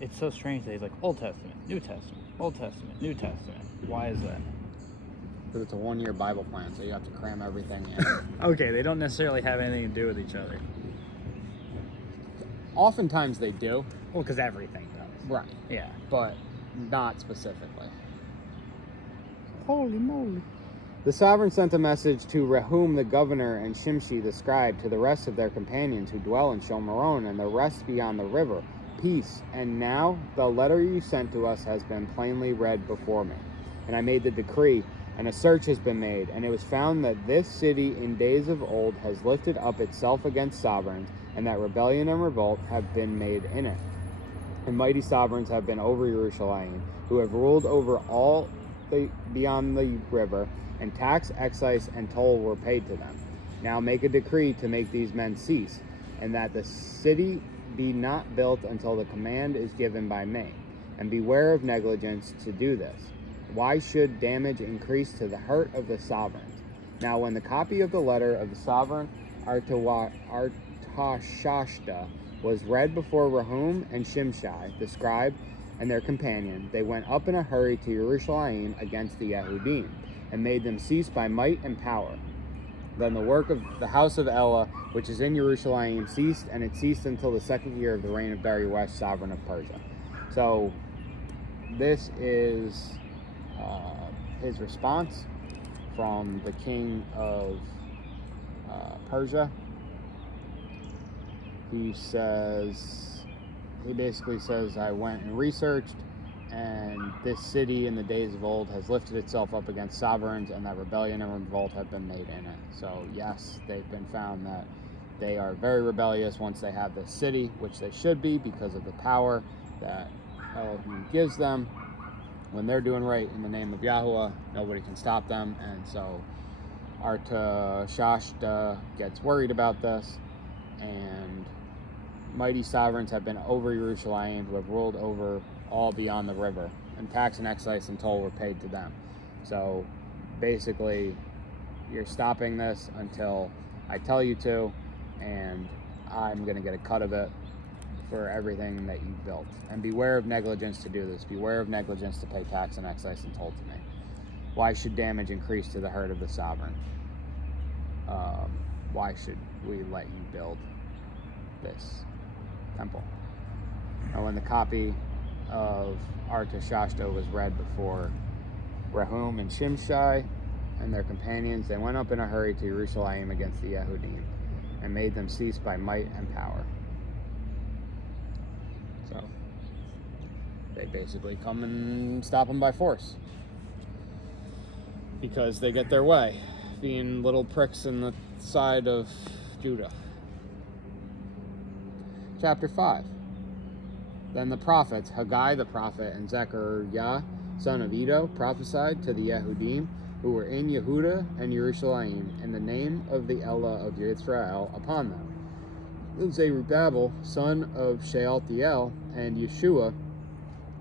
it's so strange that he's like, Old Testament, New Testament, Old Testament, New Testament. Why is that? Because it's a one-year Bible plan, so you have to cram everything in. Okay, they don't necessarily have anything to do with each other. Oftentimes they do. Well, because everything does. Right. Yeah. But not specifically. Holy moly. The sovereign sent a message to Rehum the governor and Shimshi the scribe, to the rest of their companions who dwell in Shomeron and the rest beyond the river. Peace, and now the letter you sent to us has been plainly read before me. And I made the decree, and a search has been made, and it was found that this city in days of old has lifted up itself against sovereigns, and that rebellion and revolt have been made in it. And mighty sovereigns have been over Jerusalem, who have ruled over all beyond the river, and tax, excise, and toll were paid to them. Now make a decree to make these men cease, and that the city be not built until the command is given by me. And beware of negligence to do this. Why should damage increase to the hurt of the sovereigns? Now when the copy of the letter of the sovereign Artashashta was read before Rehum and Shimshai, the scribe, and their companion, they went up in a hurry to Jerusalem against the Yehudim, and made them cease by might and power. Then the work of the house of Elah, which is in Jerusalem, ceased, and it ceased until the 2nd year of the reign of YHWH, sovereign of Persia. So this is his response from the king of Persia. He basically says, I went and researched, and this city in the days of old has lifted itself up against sovereigns, and that rebellion and revolt have been made in it. So yes, they've been found that they are very rebellious once they have this city, which they should be because of the power that Elohim gives them. When they're doing right in the name of Yahuwah, nobody can stop them. And so Artashashta gets worried about this, and mighty sovereigns have been over Jerusalem, who have ruled over all beyond the river, and tax and excise and toll were paid to them. So basically, you're stopping this until I tell you to, and I'm going to get a cut of it for everything that you built. And beware of negligence to do this. Beware of negligence to pay tax and excise and toll to me. Why should damage increase to the hurt of the sovereign? Why should we let you build this temple? Now, when the copy of Artashashta was read before Rehum and Shimshai and their companions, they went up in a hurry to Jerusalem against the Yehudim, and made them cease by might and power. So they basically come and stop them by force, because they get their way, being little pricks in the side of Judah. Chapter 5. Then the prophets, Haggai the prophet and Zechariah, son of Iddo, prophesied to the Yehudim, who were in Yehuda and Jerusalem, in the name of the Elah of Israel upon them. Then Zerubbabel, son of Shealtiel, and Yeshua,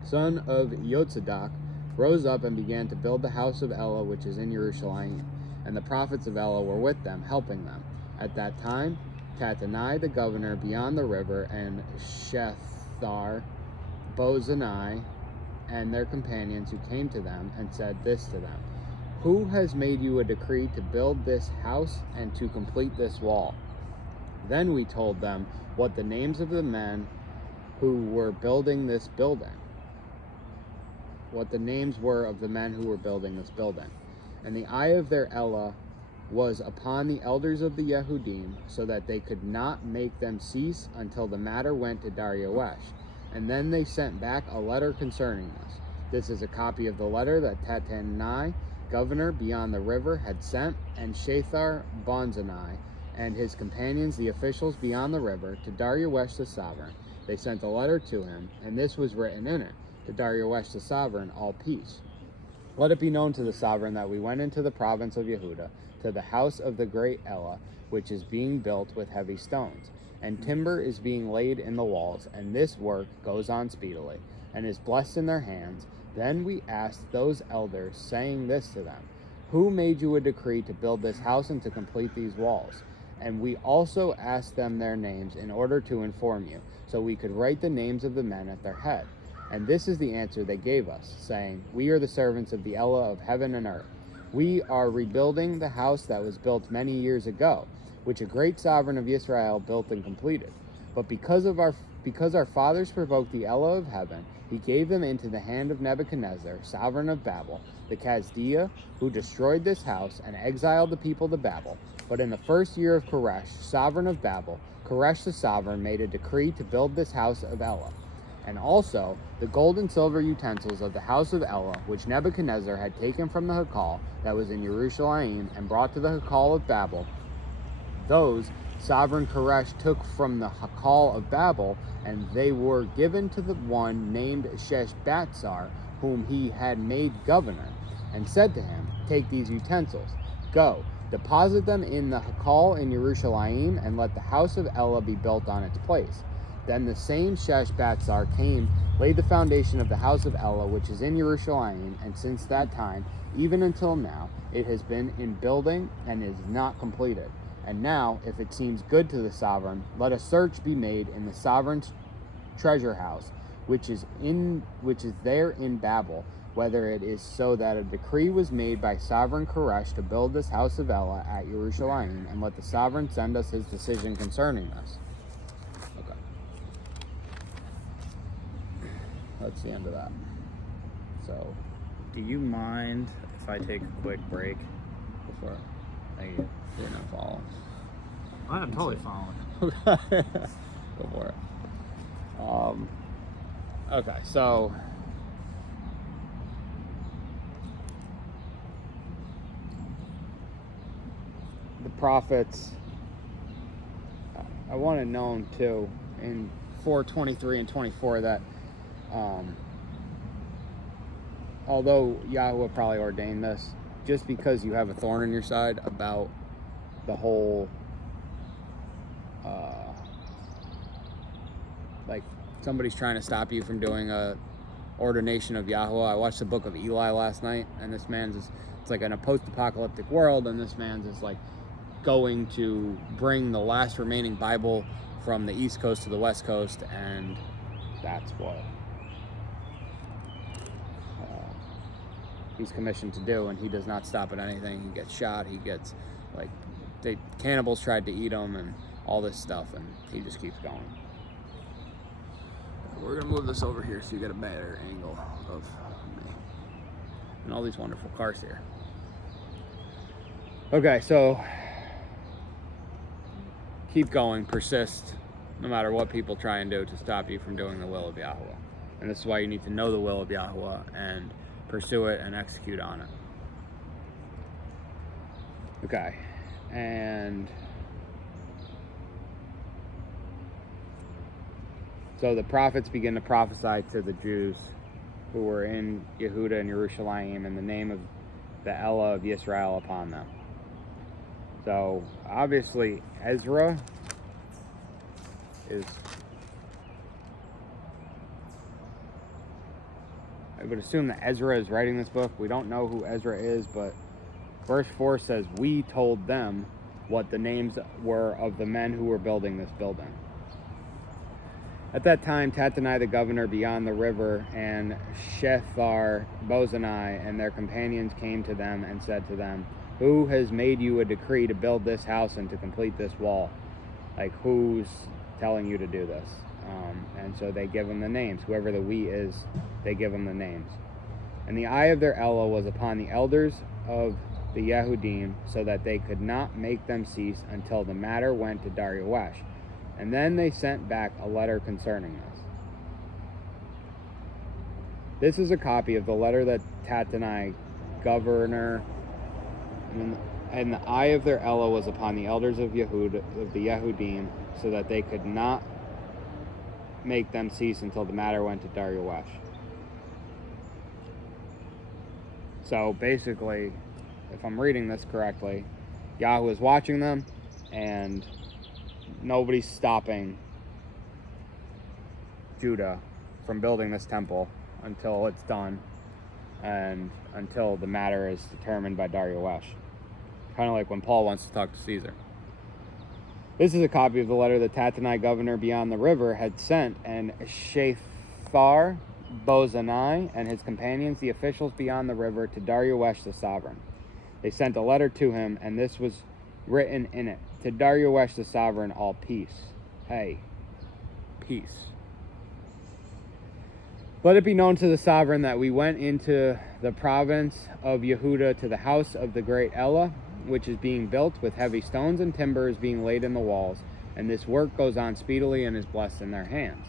son of Yotzadak, rose up and began to build the house of Elah, which is in Jerusalem. And the prophets of Elah were with them, helping them. At that time, Tattenai the governor beyond the river, and Shethar, Bozani, and their companions who came to them, and said this to them: Who has made you a decree to build this house and to complete this wall? Then we told them what the names of the men who were building this building, what the names were of the men who were building this building. And the eye of their Elah was upon the elders of the Yehudim, so that they could not make them cease until the matter went to YHWH. And then they sent back a letter concerning this. This is a copy of the letter that Tattenai, governor beyond the river, had sent, and Shethar Bonzani and his companions, the officials beyond the river, to YHWH the sovereign. They sent a letter to him, and this was written in it: to YHWH the sovereign, all peace. Let it be known to the sovereign that we went into the province of Yehuda, to the house of the great Elah, which is being built with heavy stones, and timber is being laid in the walls, and this work goes on speedily, and is blessed in their hands. Then we asked those elders, saying this to them: Who made you a decree to build this house and to complete these walls? And we also asked them their names in order to inform you, so we could write the names of the men at their head. And this is the answer they gave us, saying: We are the servants of the Elah of heaven and earth. We are rebuilding the house that was built many years ago, which a great sovereign of Israel built and completed. But because our fathers provoked the Elah of heaven, he gave them into the hand of Nebuchadnezzar, sovereign of Babel, the Chaldea, who destroyed this house and exiled the people to Babel. But in the first year of Koresh, sovereign of Babel, Koresh the sovereign made a decree to build this house of Elah. And also the gold and silver utensils of the house of Elah, which Nebuchadnezzar had taken from the Hakal that was in Jerusalem and brought to the Hakal of Babel, those sovereign Koresh took from the Hakal of Babel, and they were given to the one named Sheshbatzar, whom he had made governor, and said to him: Take these utensils, go, deposit them in the Hakal in Jerusalem, and let the house of Elah be built on its place. Then the same Sheshbatzar came, laid the foundation of the house of Elah, which is in Jerusalem, and since that time, even until now, it has been in building and is not completed. And now, if it seems good to the sovereign, let a search be made in the sovereign's treasure house, which is there in Babel, whether it is so that a decree was made by sovereign Koresh to build this house of Elah at Jerusalem, and let the sovereign send us his decision concerning this. Okay. That's the end of that. So, do you mind if I take a quick break? before Thank you. you're not following. I'm totally following. Go for it. Okay, so the prophets, I want it known too in 4:23 and 24 that although Yahweh probably ordained this, just because you have a thorn in your side about the whole like somebody's trying to stop you from doing a ordination of Yahweh. I watched the book of Eli last night, and this man's it's like in a post-apocalyptic world, and this man's is like going to bring the last remaining Bible from the East Coast to the West Coast, and that's what he's commissioned to do, and he does not stop at anything. He gets shot, he gets like cannibals tried to eat him and all this stuff, and he just keeps going. We're gonna move this over here so you get a better angle of me and all these wonderful cars here. Okay, so keep going, persist, no matter what people try and do to stop you from doing the will of Yahweh. And this is why you need to know the will of Yahweh and pursue it and execute on it. Okay, and so the prophets begin to prophesy to the Jews who were in Yehuda and Jerusalem in the name of the Elah of Yisrael upon them. So obviously Ezra is, I would assume that Ezra is writing this book. We don't know who Ezra is, but verse 4 says, we told them what the names were of the men who were building this building. At that time, Tattenai the governor beyond the river and Shethar-Bozani and their companions came to them and said to them, who has made you a decree to build this house and to complete this wall? Like, who's telling you to do this? And so they give them the names. Whoever the we is, they give them the names. And the eye of their Elah was upon the elders of the Yehudim, so that they could not make them cease until the matter went to RWTC. And then they sent back a letter concerning this. This is a copy of the letter that Tattenai, governor, and the eye of their Elah was upon the elders of Yehuda, of the Yehudim, so that they could not make them cease until the matter went to RWTC. So basically, if I'm reading this correctly, Yahweh is watching them, and nobody's stopping Judah from building this temple until it's done and until the matter is determined by RWTC. Kind of like when Paul wants to talk to Caesar. This is a copy of the letter that Tattenai, governor beyond the river, had sent, and Shethar-Bozani and his companions, the officials beyond the river, to RWTC the sovereign. They sent a letter to him, and this was written in it: to RWTC the sovereign, all peace. Hey, peace. Let it be known to the sovereign that we went into the province of Yehuda to the house of the great Elah, which is being built with heavy stones, and timber is being laid in the walls, and this work goes on speedily and is blessed in their hands.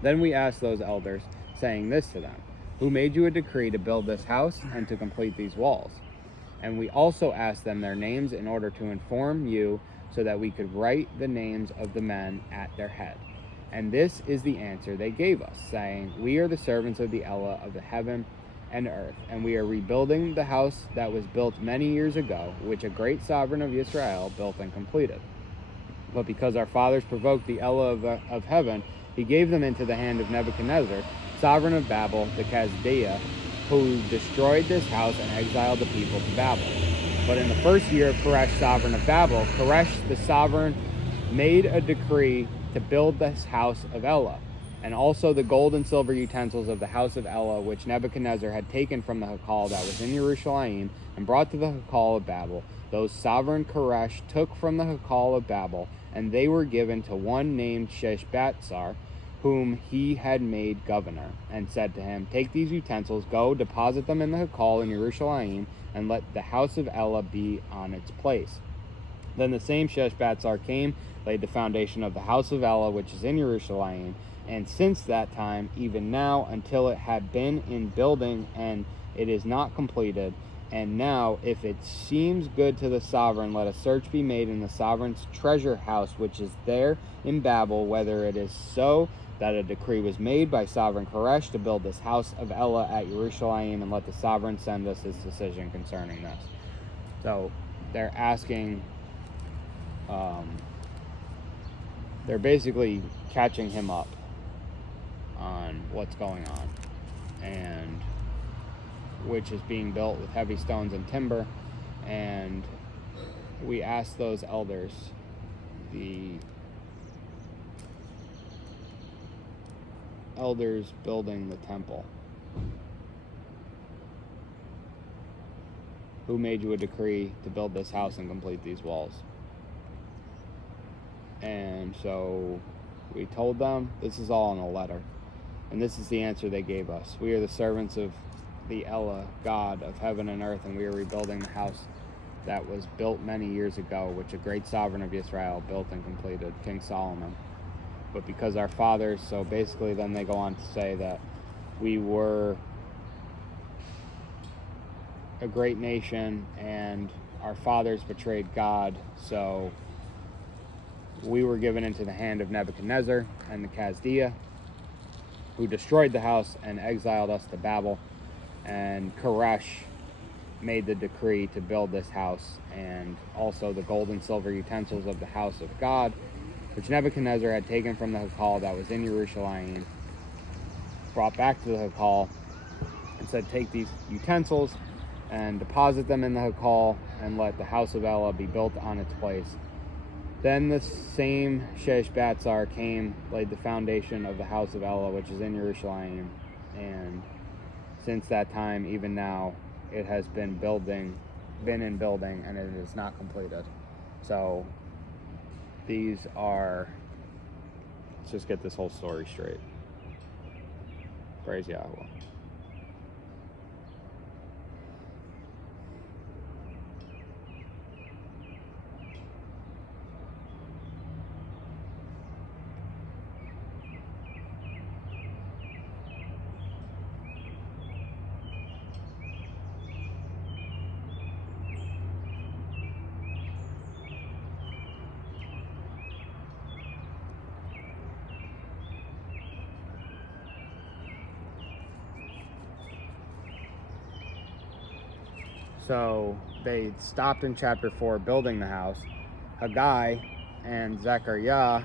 Then we asked those elders, saying this to them: who made you a decree to build this house and to complete these walls? And we also asked them their names in order to inform you, so that we could write the names of the men at their head. And this is the answer they gave us, saying, we are the servants of the Elah of the heaven and earth, and we are rebuilding the house that was built many years ago, which a great sovereign of Israel built and completed. But because our fathers provoked the Elah of heaven, he gave them into the hand of Nebuchadnezzar, sovereign of Babel, the Chaldea, who destroyed this house and exiled the people to Babel. But in the first year of Koresh, sovereign of Babel, Koresh the sovereign made a decree to build this house of Elah, and also the gold and silver utensils of the house of Elah, which Nebuchadnezzar had taken from the Hekal that was in Yerushalayim, and brought to the Hekal of Babel. Those sovereign Koresh took from the Hekal of Babel, and they were given to one named Sheshbatzar, whom he had made governor, and said to him, Take these utensils, go, deposit them in the Hekal in Yerushalayim, and let the house of Elah be on its place. Then the same Sheshbatzar came, laid the foundation of the house of Elah, which is in Yerushalayim, and since that time, even now, until it had been in building, and it is not completed. And now, if it seems good to the sovereign, let a search be made in the sovereign's treasure house, which is there in Babel, whether it is so that a decree was made by sovereign Koresh to build this house of Elah at Yerushalayim, and let the sovereign send us his decision concerning this. So they're asking, they're basically catching him up on what's going on, and which is being built with heavy stones and timber. And we asked those elders, the elders building the temple, who made you a decree to build this house and complete these walls? And so we told them this is all in a letter, and this is the answer they gave us. We are the servants of the Elah, God of heaven and earth, and we are rebuilding the house that was built many years ago, which a great sovereign of Israel built and completed, King Solomon. But because our fathers, so basically then they go on to say that we were a great nation and our fathers betrayed God, so we were given into the hand of Nebuchadnezzar and the Chaldea, who destroyed the house and exiled us to Babel. And Koresh made the decree to build this house, and also the gold and silver utensils of the house of God, which Nebuchadnezzar had taken from the Hekal that was in Yerushalayim, brought back to the Hekal, and said, Take these utensils and deposit them in the Hekal, and let the house of Elah be built on its place. Then the same Sheshbatzar came, laid the foundation of the house of Elah, which is in Yerushalayim, and since that time, even now, it has been in building, and it is not completed. So these are, let's just get this whole story straight. Praise Yahweh. So they stopped in chapter 4 building the house. Haggai and Zechariah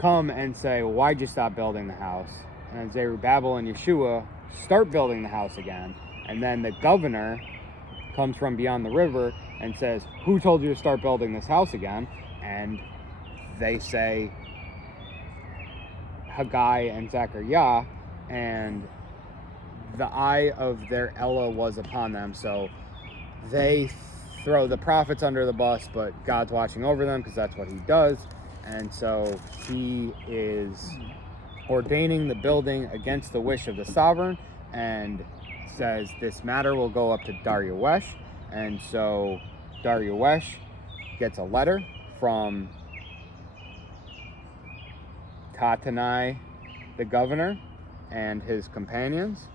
come and say, why'd you stop building the house? And Zerubbabel and Yeshua start building the house again. And then the governor comes from beyond the river and says, who told you to start building this house again? And they say Haggai and Zechariah, and the eye of their Elah was upon them. So they throw the prophets under the bus, but God's watching over them because that's what he does. And so he is ordaining the building against the wish of the sovereign, and says this matter will go up to RWTC. And so RWTC gets a letter from Tatanai, the governor, and his companions,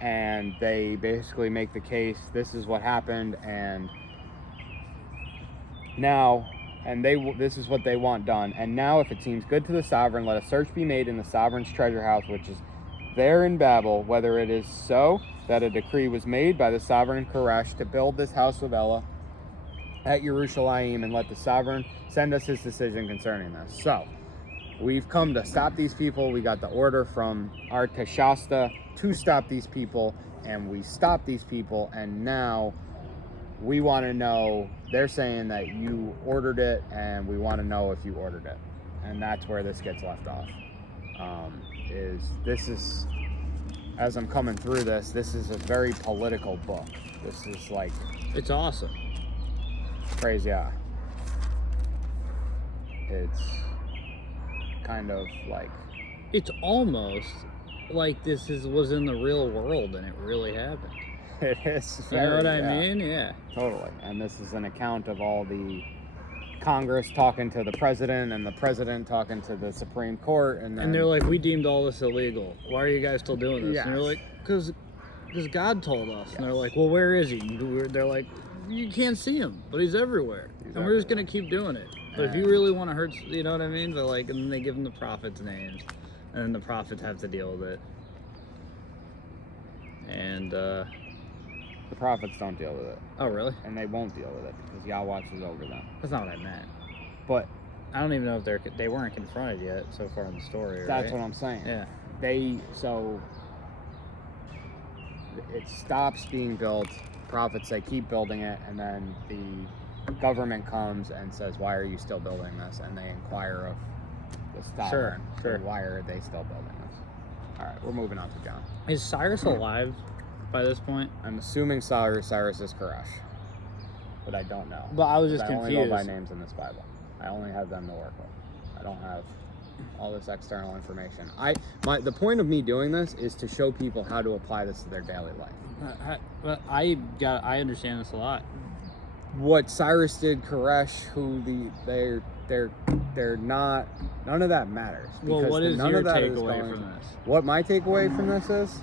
and they basically make the case, this is what happened, and now, and this is what they want done. And now, if it seems good to the sovereign, let a search be made in the sovereign's treasure house, which is there in Babel, whether it is so that a decree was made by the sovereign Koresh to build this house of Elah at Yerushalayim, and let the sovereign send us his decision concerning this. So we've come to stop these people. We got the order from Artashasta to stop these people, and we stopped these people, and now we want to know, they're saying that you ordered it, and we want to know if you ordered it. And that's where this gets left off. As I'm coming through this is a very political book. This is like... It's awesome. Crazy, yeah. It's kind of like... It's almost like this was in the real world and it really happened. It is. You know what I mean? Yeah. Totally. And this is an account of all the Congress talking to the president and the president talking to the Supreme Court. And they're like, we deemed all this illegal. Why are you guys still doing this? Yes. And they're like, because God told us. Yes. And they're like, well, where is he? And they're like, you can't see him, but he's everywhere. And we're just going to keep doing it. But if you really want to hurt, you know what I mean? But like, and then they give them the prophets' names. And then the prophets have to deal with it. And, the prophets don't deal with it. Oh, really? And they won't deal with it because Yah watches over them. That's not what I meant. But I don't even know if they weren't confronted yet so far in the story. That's right? what I'm saying. Yeah. So it stops being built. Prophets say keep building it, and then the government comes and says, "Why are you still building this?" And they inquire of the sovereign. Sure. Why are they still building this? All right, we're moving on to John. Is Cyrus alive by this point? I'm assuming Cyrus is Koresh, but I don't know. But I was just I confused. only go by names in this Bible. I only have them to work with. I don't have all this external information. The point of me doing this is to show people how to apply this to their daily life. But I understand this a lot. What Cyrus did, Koresh, they're not. None of that matters. Well, what is your takeaway from this? What my takeaway from this is?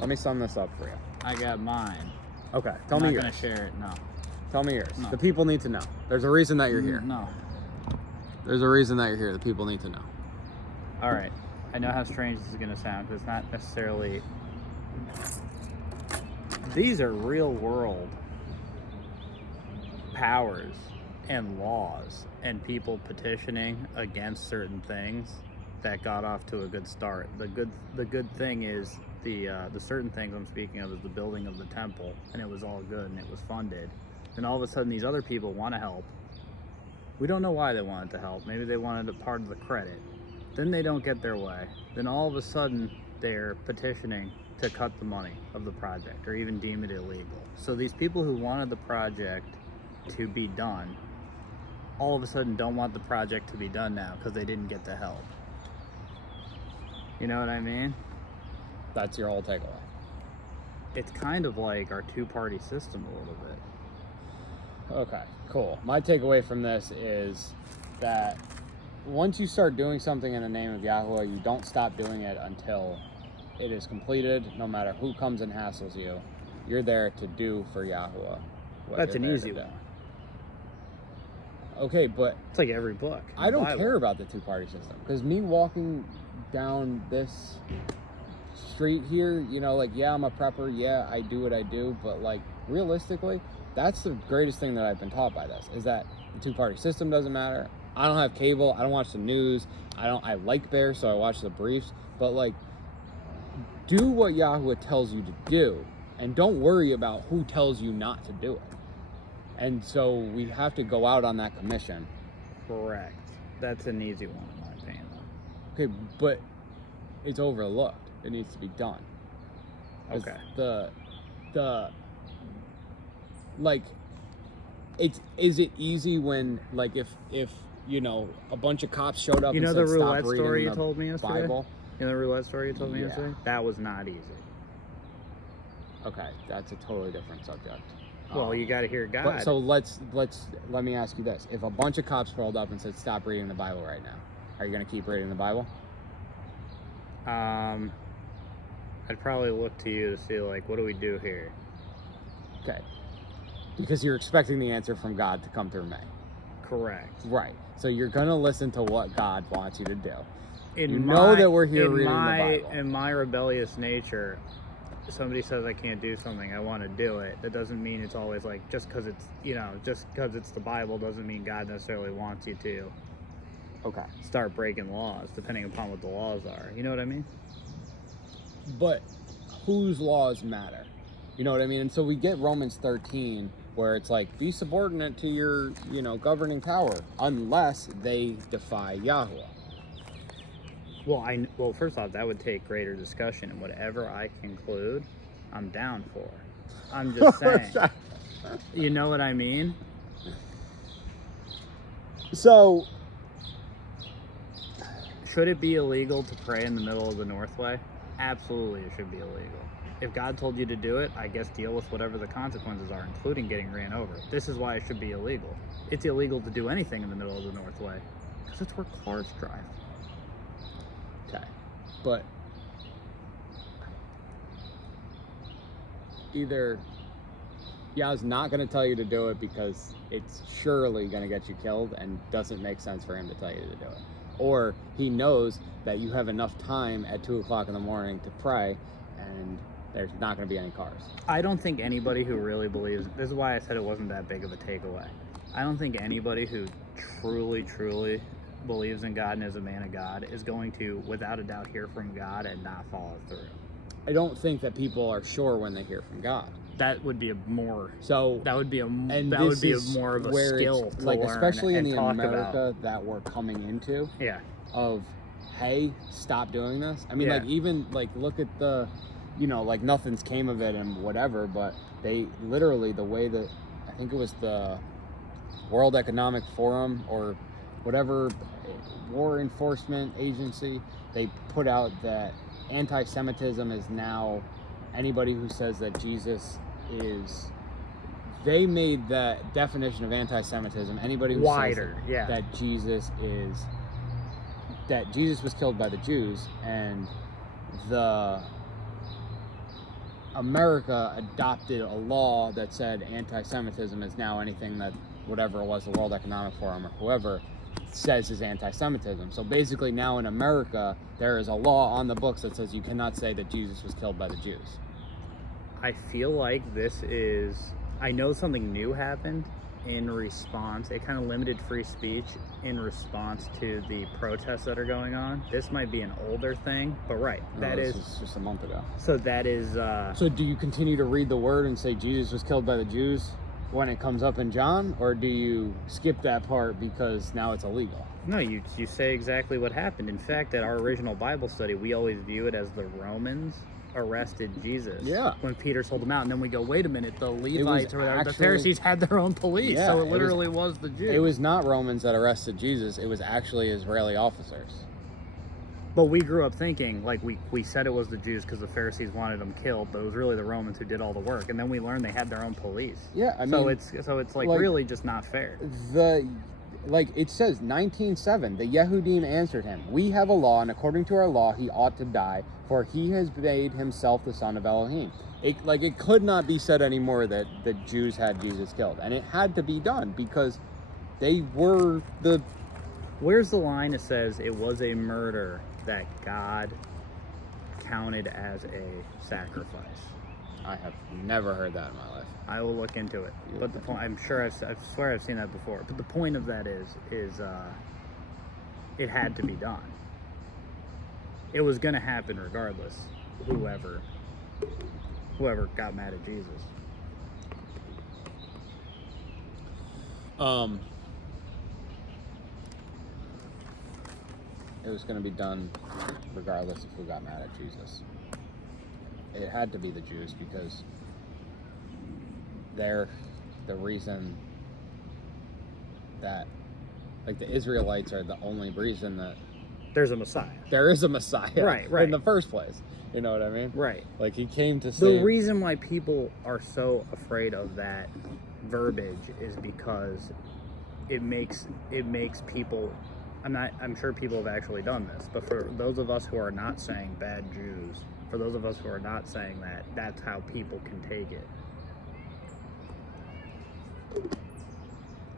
Let me sum this up for you. I got mine. Okay, tell me yours. I'm not gonna share it. No. Tell me yours. No. The people need to know. There's a reason that you're here. No. There's a reason that you're here. The people need to know. All right. I know how strange this is gonna sound because it's not necessarily. These are real world powers and laws and people petitioning against certain things that got off to a good start. The good thing is the certain things I'm speaking of is the building of the temple, and it was all good and it was funded. And all of a sudden these other people want to help. We don't know why they wanted to help. Maybe they wanted a part of the credit. Then they don't get their way. Then all of a sudden they're petitioning to cut the money of the project or even deem it illegal. So these people who wanted the project to be done all of a sudden don't want the project to be done now because they didn't get the help. You know what I mean? That's your whole takeaway. It's kind of like our two-party system a little bit. Okay, cool. My takeaway from this is that once you start doing something in the name of Yahweh, you don't stop doing it until it is completed, no matter who comes and hassles you. You're there to do for Yahweh. That's an easy one. Okay, but it's like every book. I don't care about the two-party system because me walking down this street here, you know, like, yeah, I'm a prepper. Yeah, I do what I do. But like, realistically, that's the greatest thing that I've been taught by this is that the two-party system doesn't matter. I don't have cable. I don't watch the news. I like Bear, so I watch the briefs. But like, do what Yahweh tells you to do, and don't worry about who tells you not to do it. And so we have to go out on that commission. Correct. That's an easy one in my opinion. Okay, but it's overlooked. It needs to be done. Okay. Is it easy when, like, if you know, a bunch of cops showed up and said, stop reading the Bible? You know the roulette story you told me yesterday? You know the roulette story you told me yesterday? That was not easy. Okay, that's a totally different subject. Well, you got to hear God. But, so let me ask you this: if a bunch of cops rolled up and said, "Stop reading the Bible right now," are you going to keep reading the Bible? I'd probably look to you to see, like, what do we do here? Okay, because you're expecting the answer from God to come through me. Correct. Right. So you're going to listen to what God wants you to do. That we're here reading the Bible. In my rebellious nature, if somebody says I can't do something, I want to do it. That doesn't mean it's always like, just because it's the Bible doesn't mean God necessarily wants you to start breaking laws, depending upon what the laws are. You know what I mean? But whose laws matter? You know what I mean? And so we get Romans 13, where it's like, be subordinate to your, governing power, unless they defy Yahweh. Well, first off, that would take greater discussion, and whatever I conclude, I'm down for. I'm just saying. You know what I mean? So, should it be illegal to pray in the middle of the Northway? Absolutely, it should be illegal. If God told you to do it, I guess deal with whatever the consequences are, including getting ran over. This is why it should be illegal. It's illegal to do anything in the middle of the Northway, because it's where cars drive. Okay. But either Yah's not going to tell you to do it because it's surely going to get you killed and doesn't make sense for him to tell you to do it. Or he knows that you have enough time at 2 o'clock in the morning to pray and there's not going to be any cars. I don't think anybody who really believes, this is why I said it wasn't that big of a takeaway. I don't think anybody who truly believes in God and is a man of God is going to, without a doubt, hear from God and not follow through. I don't think that people are sure when they hear from God. That would be a more. So that would be a more of a where skill to like, learn especially in and the talk America about. that we're coming into. Yeah. Of, hey, stop doing this. I mean, Yeah. like even like look at the, like nothing's came of it and whatever. But they literally the way that I think it was the World Economic Forum or whatever war enforcement agency, they put out that anti-Semitism is now anybody who says that Jesus is, they made that definition of anti-Semitism, anybody who Wider, says that Jesus was killed by the Jews, and the America adopted a law that said anti-Semitism is now anything that whatever it was, the World Economic Forum or whoever says is anti-Semitism. So basically now in America, there is a law on the books that says you cannot say that Jesus was killed by the Jews. I feel like this is, I know something new happened in response, it kind of limited free speech in response to the protests that are going on. This might be an older thing, but This was just a month ago. So that is... So do you continue to read the word and say Jesus was killed by the Jews when it comes up in John, or do you skip that part because now it's illegal? No, you say exactly what happened. In fact, at our original Bible study, we always view it as the Romans arrested Jesus. Yeah. When Peter sold him out, and then we go, wait a minute, the Levites or the actually, Pharisees had their own police, yeah, so it literally was the Jews. It was not Romans that arrested Jesus, it was actually Israeli officers. But we grew up thinking, like, we said it was the Jews because the Pharisees wanted them killed, but it was really the Romans who did all the work. And then we learned they had their own police. Yeah, I mean... So it's like really just not fair. It says, 19:7, the Yehudim answered him, we have a law, and according to our law, he ought to die, for he has made himself the son of Elohim. It could not be said anymore that the Jews had Jesus killed. And it had to be done because they were the... Where's the line that says it was a murder that God counted as a sacrifice? I have never heard that in my life. I will look into it. But the point, I swear I've seen that before. But the point of that is it had to be done. It was going to happen regardless. Whoever got mad at Jesus. It was going to be done regardless of who got mad at Jesus. It had to be the Jews because they're the reason that, like, the Israelites are the only reason that there's a Messiah. There is a Messiah, right, in the first place. You know what I mean? Right. Like, he came to save. The reason why people are so afraid of that verbiage is because it makes people... I'm sure people have actually done this, but for those of us who are not saying bad Jews, for those of us who are not saying that, that's how people can take it.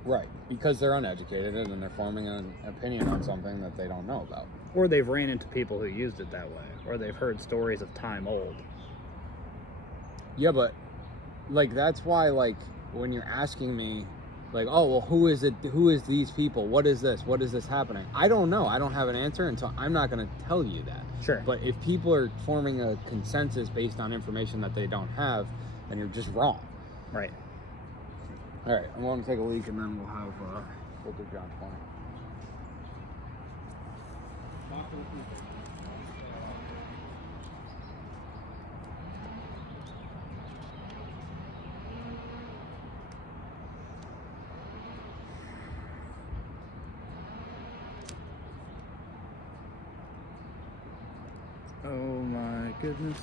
Right, because they're uneducated and they're forming an opinion on something that they don't know about. Or they've ran into people who used it that way, or they've heard stories of time old. Yeah, but, like, that's why, like, when you're asking me, like, oh, well, who is it? Who is these people? What is this? What is this happening? I don't know. I don't have an answer, and so I'm not going to tell you that. Sure. But if people are forming a consensus based on information that they don't have, then you're just wrong. Right. All right, I'm going to take a leak, and then we'll do John 20. Oh my goodness.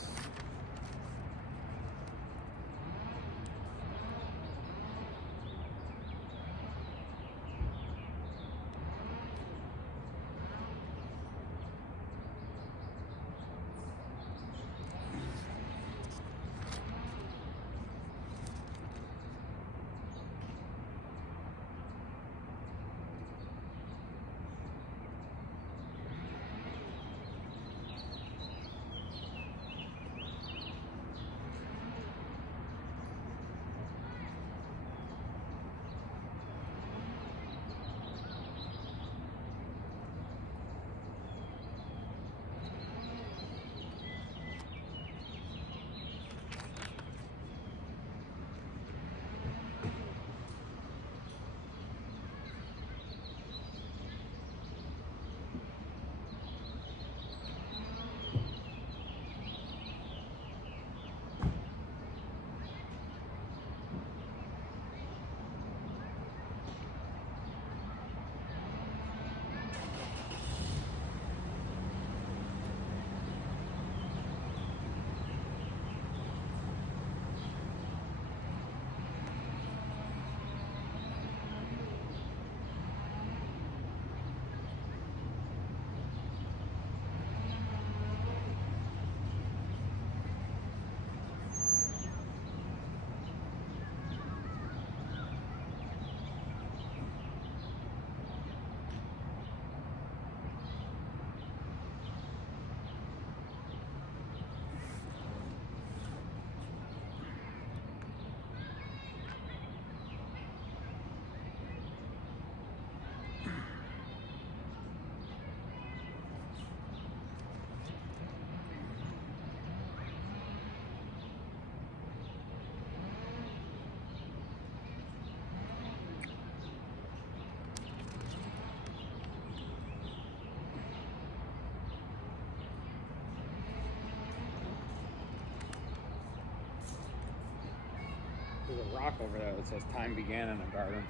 There's a rock over there that says time began in a garden.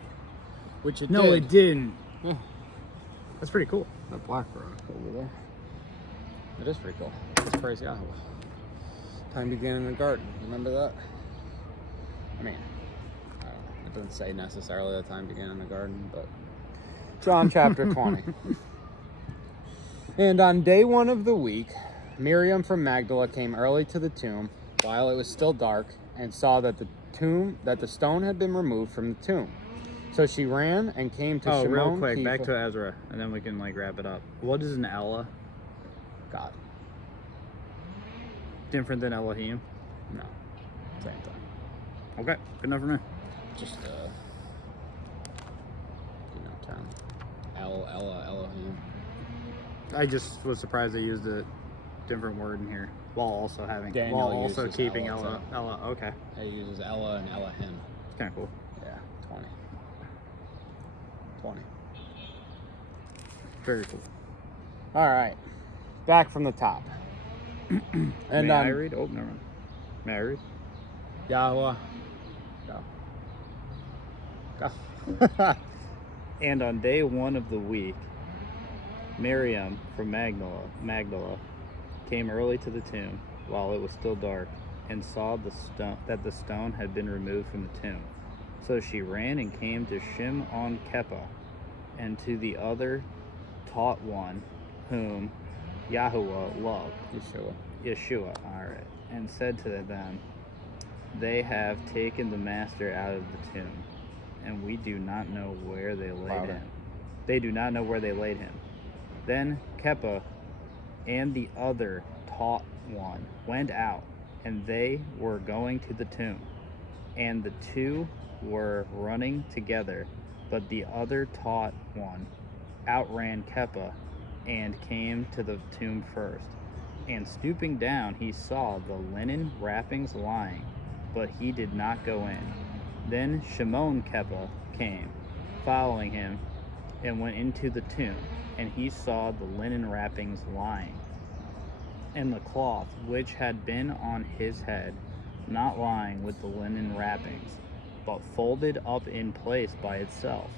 Which it No, did. it didn't. Yeah. That's pretty cool. That black rock over there. It is pretty cool. It's praise Yahweh. Time began in the garden. Remember that? I mean, I don't know. It doesn't say necessarily that time began in the garden, but John chapter 20. And on day 1 of the week, Miriam from Magdala came early to the tomb while it was still dark and saw that the stone had been removed from the tomb. So she ran and came to Shimon. Real quick, Kepha. back to Ezra, and then we can wrap it up. What is an Ella? God. Different than Elohim? No. Same thing. Okay, good enough for me. Just term. Elohim. I just was surprised they used a different word in here while also Daniel uses keeping Ella, Ella. Okay, It uses Ella and Elohim. it's kind of cool. Yeah, 20. Very cool. All right, back from the top. And May I read? Oh, never mind. May I read? Yahweh. Go. And on day 1 of the week, Miriam from Magdala came early to the tomb while it was still dark and saw that the stone had been removed from the tomb. So she ran and came to Shimon Kepha and to the other taught one whom Yahweh loved, Yeshua, all right, and said to them, "They have taken the master out of the tomb, and we do not know where they laid him." They do not know where they laid him. Then Kepha and the other taught one went out, and they were going to the tomb. And the two were running together, but the other taught one outran Kepha and came to the tomb first. And stooping down, he saw the linen wrappings lying, but he did not go in. Then Shimon Kepa came, following him, and went into the tomb, and he saw the linen wrappings lying, and the cloth which had been on his head, not lying with the linen wrappings, but folded up in place by itself.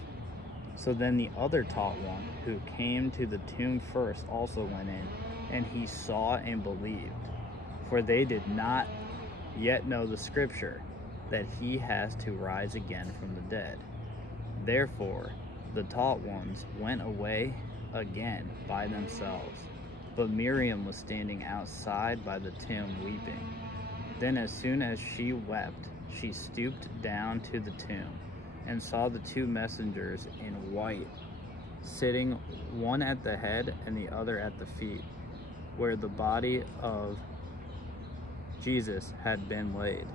So then the other taught one, who came to the tomb first, also went in, and he saw and believed. For they did not yet know the scripture, that he has to rise again from the dead. Therefore the taught ones went away again by themselves. But Miriam was standing outside by the tomb weeping. Then as soon as she wept, she stooped down to the tomb, and saw the two messengers in white, sitting one at the head and the other at the feet, where the body of Jesus had been laid.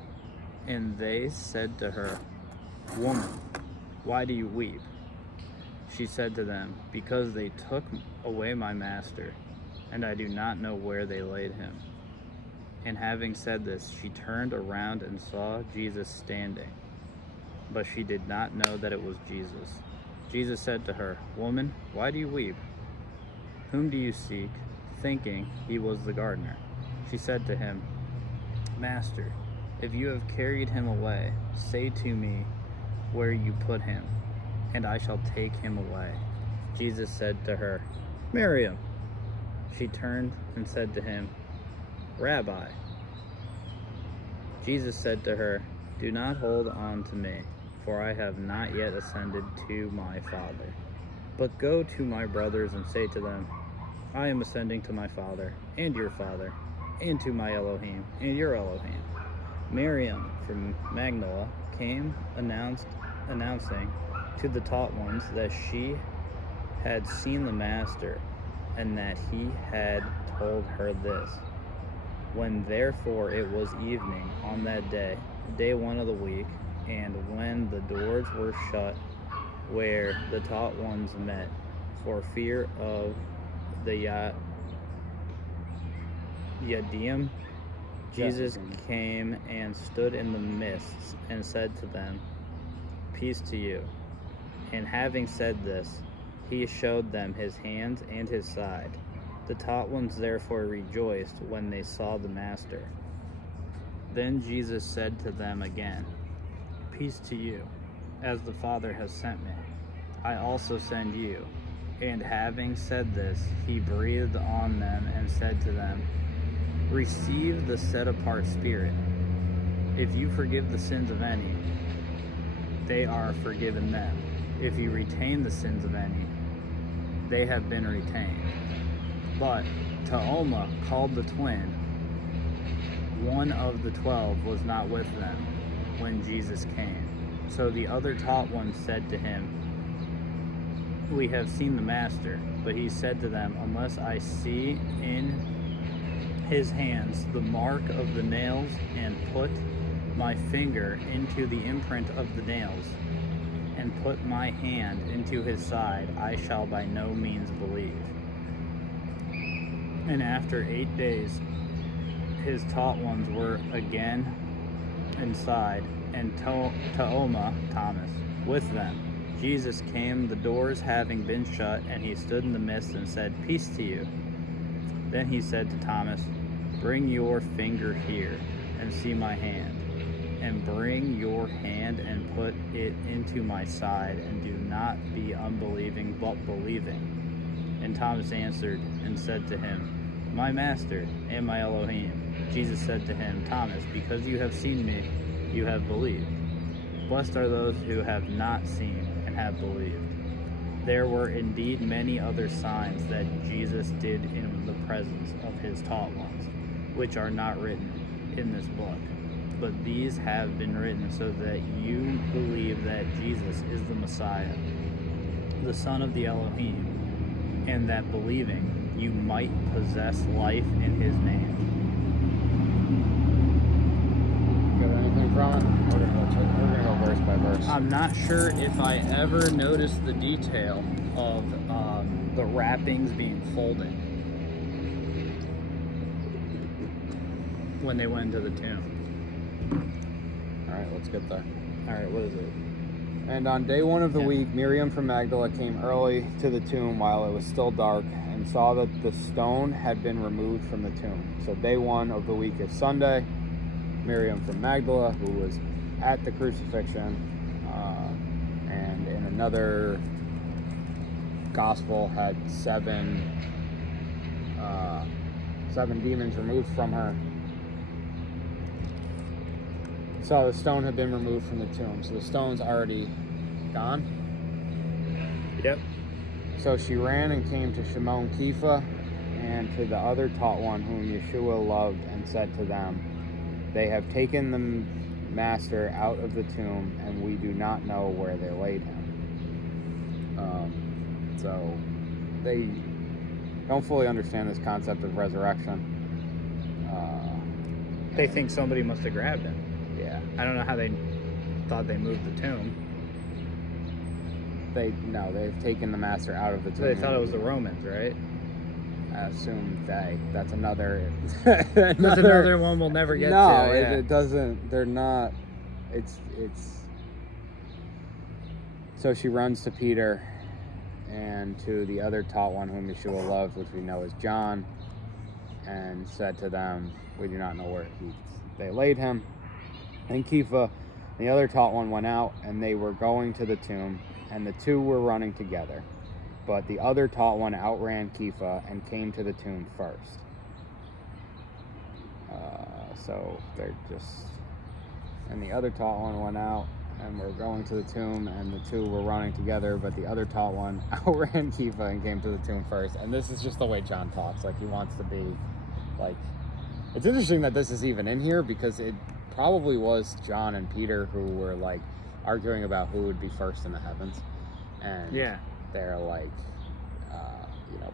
And they said to her, Woman, why do you weep? She said to them, Because they took away my master, and I do not know where they laid him. And having said this, she turned around and saw Jesus standing, but she did not know that it was Jesus. Jesus said to her, Woman, why do you weep? Whom do you seek? Thinking he was the gardener. She said to him, Master, if you have carried him away, say to me where you put him, and I shall take him away. Jesus said to her, Miriam. She turned and said to him, Rabbi. Jesus said to her, Do not hold on to me, for I have not yet ascended to my Father. But go to my brothers and say to them, I am ascending to my Father and your Father, and to my Elohim and your Elohim. Miriam from Magdala came announcing to the taught ones that she had seen the Master, and that he had told her this. When therefore it was evening on that day, day 1 of the week, and when the doors were shut where the taught ones met, for fear of the Yadim, Jesus came and stood in the midst and said to them, Peace to you. And having said this, he showed them his hands and his side. The taught ones therefore rejoiced when they saw the Master. Then Jesus said to them again, Peace to you. As the Father has sent me, I also send you. And having said this, he breathed on them and said to them, Receive the set-apart Spirit. If you forgive the sins of any, they are forgiven them. If you retain the sins of any, they have been retained. But Taoma, called the twin, one of the 12, was not with them when Jesus came. So the other taught ones said to him, We have seen the Master. But he said to them, Unless I see in his hands the mark of the nails, and put my finger into the imprint of the nails, and put my hand into his side, I shall by no means believe. And after 8 days, his taught ones were again inside, and Taoma, Thomas, with them. Jesus came, the doors having been shut, and he stood in the midst and said, Peace to you. Then he said to Thomas, Bring your finger here, and see my hand. And bring your hand and put it into my side, and do not be unbelieving, but believing. And Thomas answered and said to him, My Master and my Elohim. Jesus said to him, Thomas, because you have seen me, you have believed. Blessed are those who have not seen and have believed. There were indeed many other signs that Jesus did in the presence of his taught ones, which are not written in this book. But these have been written so that you believe that Jesus is the Messiah, the Son of the Elohim, and that believing you might possess life in his name. Got anything from it? We're gonna go verse by verse. I'm not sure if I ever noticed the detail of the wrappings being folded when they went into the tomb. right, let's get there. All right, what is it? And on day 1 of the Yeah. week, Miriam from Magdala came early to the tomb while it was still dark and saw that the stone had been removed from the tomb. So day 1 of the week is Sunday. Miriam from Magdala, who was at the crucifixion, and in another gospel had 7 demons removed from her. So the stone had been removed from the tomb. So the stone's already gone. Yep. So she ran and came to Shimon Kepha and to the other taught one whom Yeshua loved, and said to them, "They have taken the master out of the tomb, and we do not know where they laid him." So they don't fully understand this concept of resurrection. They think somebody must have grabbed him. Yeah. I don't know how they thought they moved the tomb. They've taken the master out of the tomb. They thought it was the Romans, right? I assume that's another That's another one we'll never get to. No, Yeah. it doesn't. They're not. It's. So she runs to Peter and to the other taught one whom Yeshua loved, which we know is John, and said to them, "We do not know where they laid him." And Kepha, the other taught one, went out, and they were going to the tomb, and the two were running together. But the other taught one outran Kepha and came to the tomb first. So they're just... And the other taught one went out and were going to the tomb, and the two were running together, but the other taught one outran Kepha and came to the tomb first. And this is just the way John talks. Like, he wants to be, like... It's interesting that this is even in here, because it probably was John and Peter who were, like, arguing about who would be first in the heavens. And Yeah. they're like,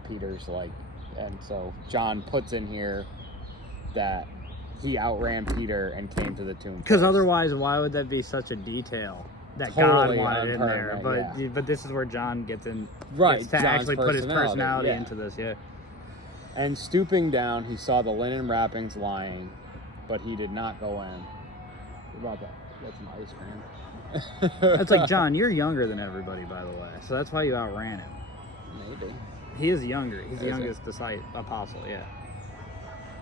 Peter's like, and so John puts in here that he outran Peter and came to the tomb. Because first. otherwise, why would that be such a detail that Totally God wanted in there? unpertinent, yeah. But this is where John gets in, Right, gets to John's actually put his personality yeah. into this. Yeah. And stooping down, he saw the linen wrappings lying, but he did not go in. What about that? Get some ice cream. It's like, John, you're younger than everybody, by the way, so that's why you outran him. Maybe. He is younger. He's the Is he? youngest apostle. Yeah.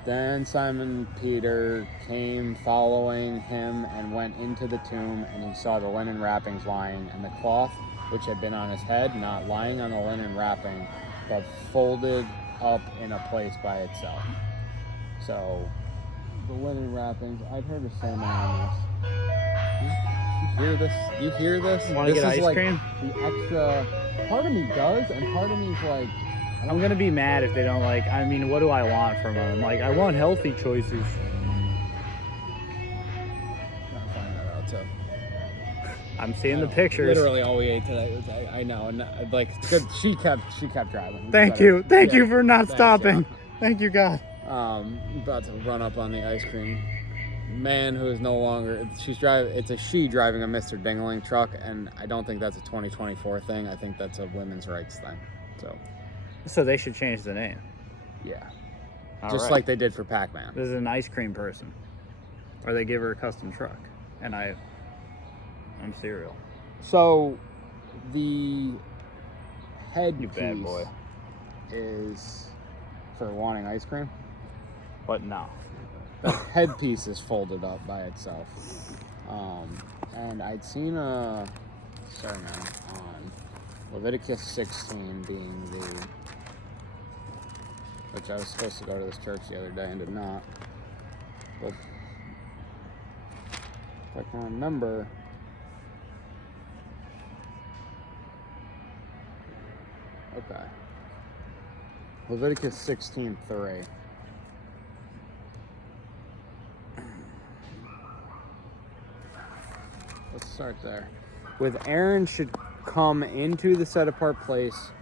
Then Simon Peter came following him and went into the tomb, and he saw the linen wrappings lying, and the cloth which had been on his head, not lying on the linen wrapping, but folded up in a place by itself. So, the linen wrappings, I'd heard a sermon on this. You hear this? Want to This get is ice like cream? The extra, part of me does, and part of me's like, I'm gonna be mad if they don't like. I mean, what do I want from them? Like, I want healthy choices. Gotta find that out too. I'm seeing the pictures. Literally all we ate today was, I know, and like, good, she kept driving. Thank you for not stopping. Thank you, God. About to run up on the ice cream man who is no longer. It's a she driving a Mr. Dingling truck, and I don't think that's a 2024 thing. I think that's a women's rights thing. So they should change the name. Yeah, All just right. like they did for Pac-Man. This is an ice cream person, or they give her a custom truck, and I'm cereal. So the head You bad boy. is for wanting ice cream. But no. The headpiece is folded up by itself. And I'd seen a sermon on Leviticus 16 being which I was supposed to go to this church the other day and did not. But if I can remember, okay. Leviticus 16:3. Let's start there. With Aaron should come into the set apart place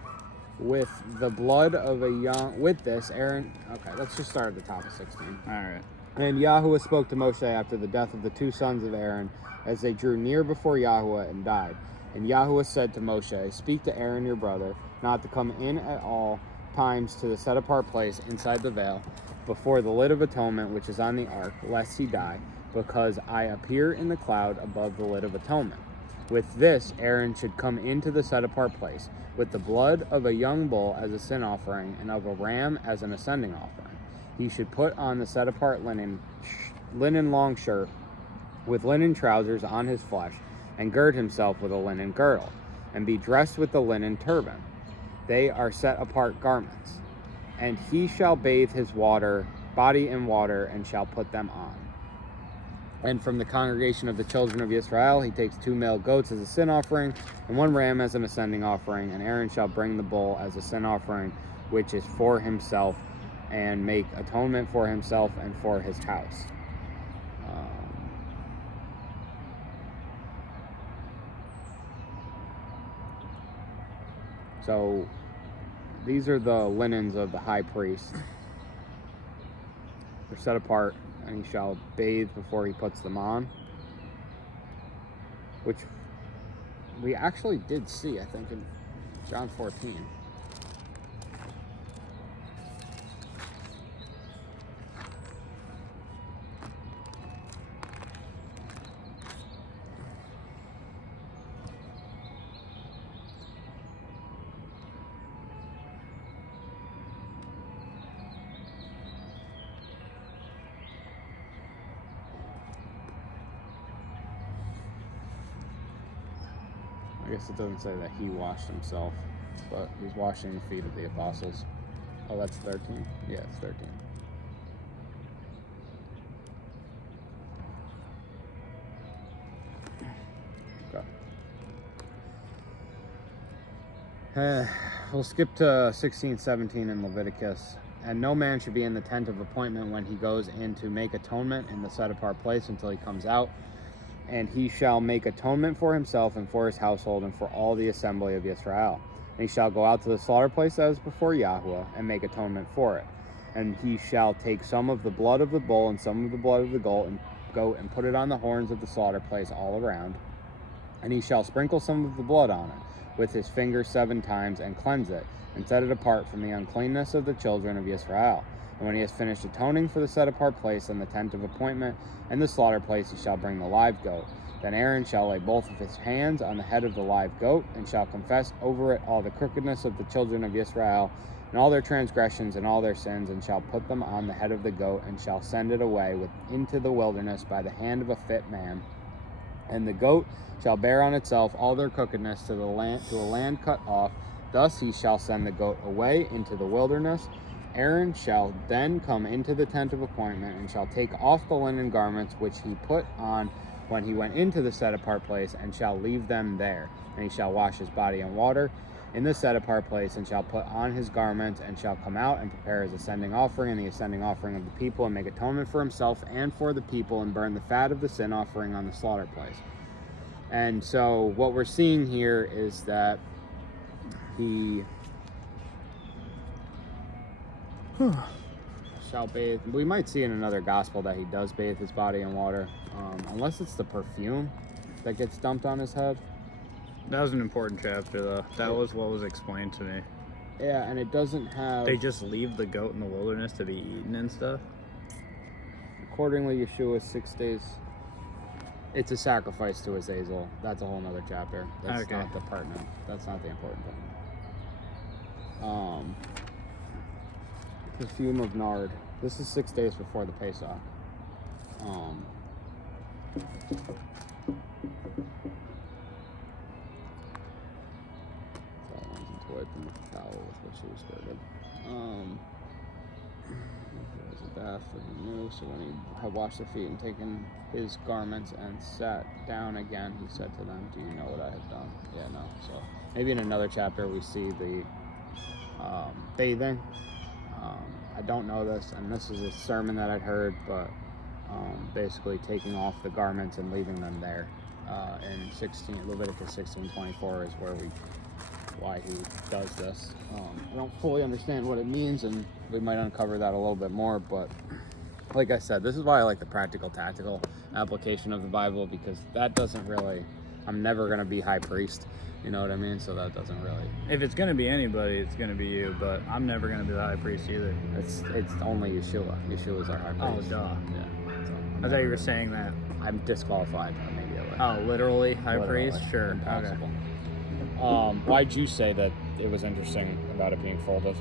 with the blood of a young. With this, Aaron. Okay, let's just start at the top of 16. All right. And Yahuwah spoke to Moshe after the death of the two sons of Aaron, as they drew near before Yahuwah and died. And Yahuwah said to Moshe, "Speak to Aaron your brother, not to come in at all times to the set apart place inside the veil, before the lid of atonement which is on the ark, lest he die. because I appear in the cloud above the lid of atonement. With this, Aaron should come into the set-apart place, with the blood of a young bull as a sin offering, and of a ram as an ascending offering. He should put on the set-apart linen long shirt, with linen trousers on his flesh, and gird himself with a linen girdle, and be dressed with the linen turban. They are set-apart garments. And he shall bathe his body in water, and shall put them on. And from the congregation of the children of Israel, he takes 2 male goats as a sin offering, and 1 ram as an ascending offering. And Aaron shall bring the bull as a sin offering, which is for himself, and make atonement for himself and for his house. So these are the linens of the high priest. They're set apart, and he shall bathe before he puts them on, which we actually did see, I think, in John 14. I guess it doesn't say that he washed himself, but he's washing the feet of the apostles. Oh, that's 13? Yeah, it's 13. Okay. We'll skip to 16:17 in Leviticus. And no man should be in the tent of appointment when he goes in to make atonement in the set-apart place until he comes out. And he shall make atonement for himself and for his household and for all the assembly of Israel. And he shall go out to the slaughter place that is before Yahweh and make atonement for it. And he shall take some of the blood of the bull and some of the blood of the goat and put it on the horns of the slaughter place all around. And he shall sprinkle some of the blood on it with his finger 7 times and cleanse it and set it apart from the uncleanness of the children of Israel. And when he has finished atoning for the set-apart place and the tent of appointment and the slaughter place, he shall bring the live goat. Then Aaron shall lay both of his hands on the head of the live goat, and shall confess over it all the crookedness of the children of Israel, and all their transgressions and all their sins, and shall put them on the head of the goat, and shall send it away into the wilderness by the hand of a fit man. And the goat shall bear on itself all their crookedness to a land cut off. Thus he shall send the goat away into the wilderness. Aaron shall then come into the tent of appointment, and shall take off the linen garments which he put on when he went into the set-apart place, and shall leave them there. And he shall wash his body in water in the set-apart place, and shall put on his garments, and shall come out and prepare his ascending offering and the ascending offering of the people, and make atonement for himself and for the people, and burn the fat of the sin offering on the slaughter place. And so what we're seeing here is that he shall bathe. We might see in another gospel that he does bathe his body in water, unless it's the perfume that gets dumped on his head. That was an important chapter, though. That was what was explained to me. Yeah, and it doesn't have... They just leave the goat in the wilderness to be eaten and stuff? Accordingly, Yeshua 6 days... It's a sacrifice to Azazel. That's a whole nother chapter. That's okay. not the pertinent. That's not the important thing. Perfume of nard. This is 6 days before the Pesach. So that one's into it from the towel with which he was girded. There was a bath that he knew, so when he had washed their feet and taken his garments and sat down again, he said to them, "Do you know what I have done?" Yeah, no. So maybe in another chapter we see the bathing. I don't know this, and this is a sermon that I'd heard, but basically taking off the garments and leaving them there. In Leviticus 16:24 is why he does this. I don't fully understand what it means, and we might uncover that a little bit more, but like I said, this is why I like the practical, tactical application of the Bible, because that doesn't really, I'm never going to be high priest, you know what I mean? So that doesn't really... If it's going to be anybody, it's going to be you, but I'm never going to be the high priest either. It's only Yeshua. Yeshua's our high priest. Oh, duh. Yeah. So, I thought you were saying that. I'm disqualified immediately. Oh, literally high Literally. priest? Sure. Impossible. Okay. Why'd you say that it was interesting about it being folded?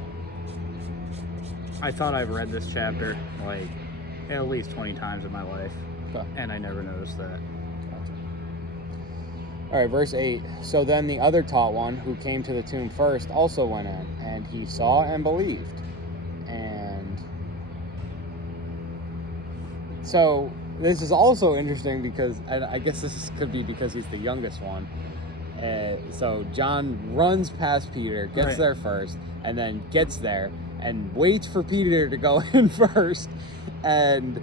I thought I've read this chapter like at least 20 times in my life, Okay. and I never noticed that. Gotcha. All right, verse 8. So then the other taught one who came to the tomb first also went in, and he saw and believed. And so this is also interesting because, and I guess could be because he's the youngest one. So John runs past Peter, gets Right. there first, and then gets there and waits for Peter to go in first. And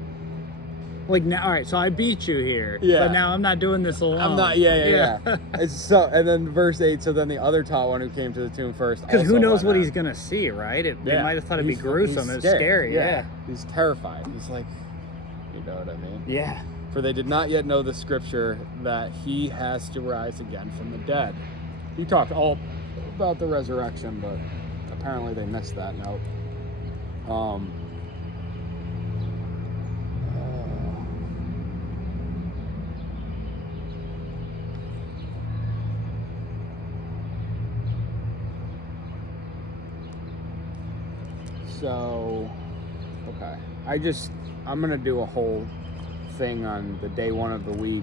Like now, all right. So I beat you here, Yeah. but now I'm not doing this alone. I'm not. Yeah. It's so, and then verse 8. So then the other taught one who came to the tomb first. Because who also knows went what in. he's gonna see, right? They Yeah. might have thought it'd be He's gruesome. It's scared. scary. Yeah. He's terrified. He's like, you know what I mean? Yeah. For they did not yet know the scripture that he has to rise again from the dead. He talked all about the resurrection, but apparently they missed that note. So, okay. I'm going to do a whole thing on the day one of the week.